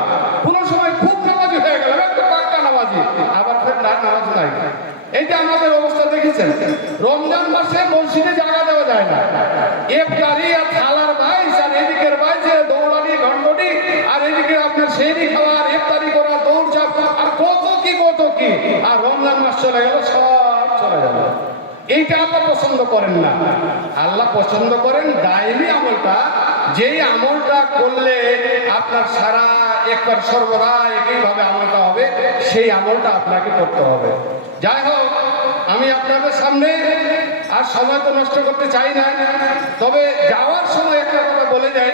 কোন সময় খুব নামাজি হয়ে গেল, একটু পাক্কা নামাজি, আবার ফের নামাজ নাই। এই যে আমাদের অবস্থা দেখেছেন, রমজান মাসে মসজিদে জায়গা দেওয়া যায় না, ইফতারি আর থালার বাইশ, আর এদিকের বাইশে দৌড়ানি ঘন্টনি, আর এদিকে আপনার সেহরি খাওয়ার, ইফতারি করা, দৌড়ঝাঁপ, আর কত কি, আর রমজান মাস চলে গেল, সব চলে গেল। এইটা আল্লাহ পছন্দ করেন না। আল্লাহ পছন্দ করেন দায়মি আমলটা, যেই আমলটা করলে আপনার সারা একবার সর্বদা একইভাবে আমলটা হবে, সেই আমলটা আপনাকে করতে হবে। যাই হোক, আমি আপনাদের সামনে আর সময় তো নষ্ট করতে চাই না, তবে যাওয়ার সময় একটা কথা বলে যাই,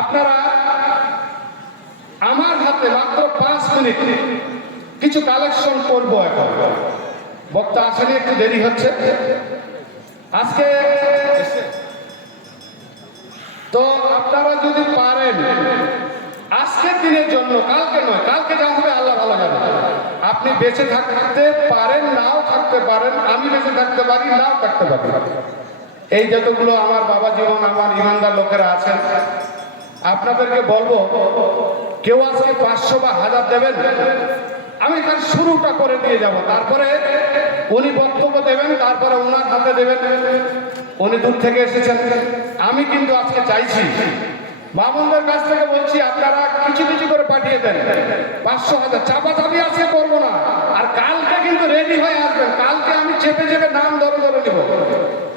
আপনারা আমার হাতে মাত্র 5 মিনিট কিছু কালেকশন করব। এখন বক্তা আসেনি, একটু দেরি হচ্ছে আজকে, তো আপনারা যদি পারেন আজকের দিনের জন্য, কালকে নয়, কালকে যা হবে আল্লাহ ভালো জানে, আপনি বেঁচে থাকতে পারেন, নাও থাকতে পারেন, আমি বেঁচে থাকতে পারি, নাও থাকতে পারি। এই যতগুলো আমার বাবা জীবন, আমার ইমানদার লোকেরা আছেন, আপনাদেরকে বলবো, কেউ আজকে 500 বা 1000 দেবেন, আমি তার শুরুটা করে দিয়ে যাব, তারপরে উনি বক্তব্য দেবেন, তারপরে ওনার হাতে দেবেন। উনি দূর থেকে এসেছেন। আমি কিন্তু আজকে চাইছি মামুনদের কাছ থেকে বলছি, আপনারা কিছু কিছু করে পাঠিয়ে দেন, 500,000 চাপাচাপি আজকে করবো না। আর কালকে কিন্তু রেডি হয়ে আসবেন, কালকে আমি চেপে চেপে নাম ধরে ধরে নিব,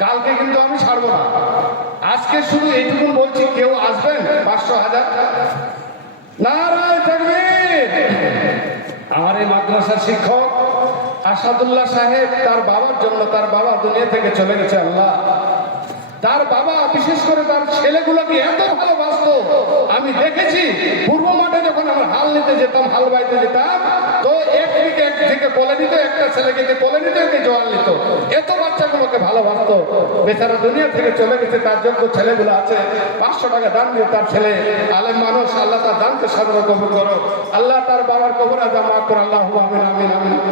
কালকে কিন্তু আমি ছাড়বো না। আজকে শুধু এইটুকু বলছি, কেউ আসবেন 500,000? নারায়ে তাকবীর। আমার এই মাদ্রাসার শিক্ষক আসাদুল্লাহ সাহেব, তার বাবার জন্য, তার বাবা দুনিয়া থেকে চলে গেছে। আল্লাহ, তার বাবা বিশেষ করে তার ছেলেগুলোকে এত ভালোবাসতো। আমি দেখেছি পূর্ব মাঠে যখন আমরা হাল নিতে যেতাম, হাল বাইতে যেতাম, তো এক থেকে কোলে নিত, একটা ছেলেকে কোলে নিত, একে জল নিত, এত বাচ্চাগুলোকে ভালোবাসতো। বেচারা দুনিয়া থেকে চলে গেছে, তার যোগ্য ছেলেগুলো আছে, 500 টাকা দান দিয়ে তার ছেলে আলেম মানুষ, আল্লাহ তার দানকে সাদরে কবুল করো। আল্লাহ তার বাবার কবর আজা মাফ করো। আল্লাহু আমিন আমিন আমিন।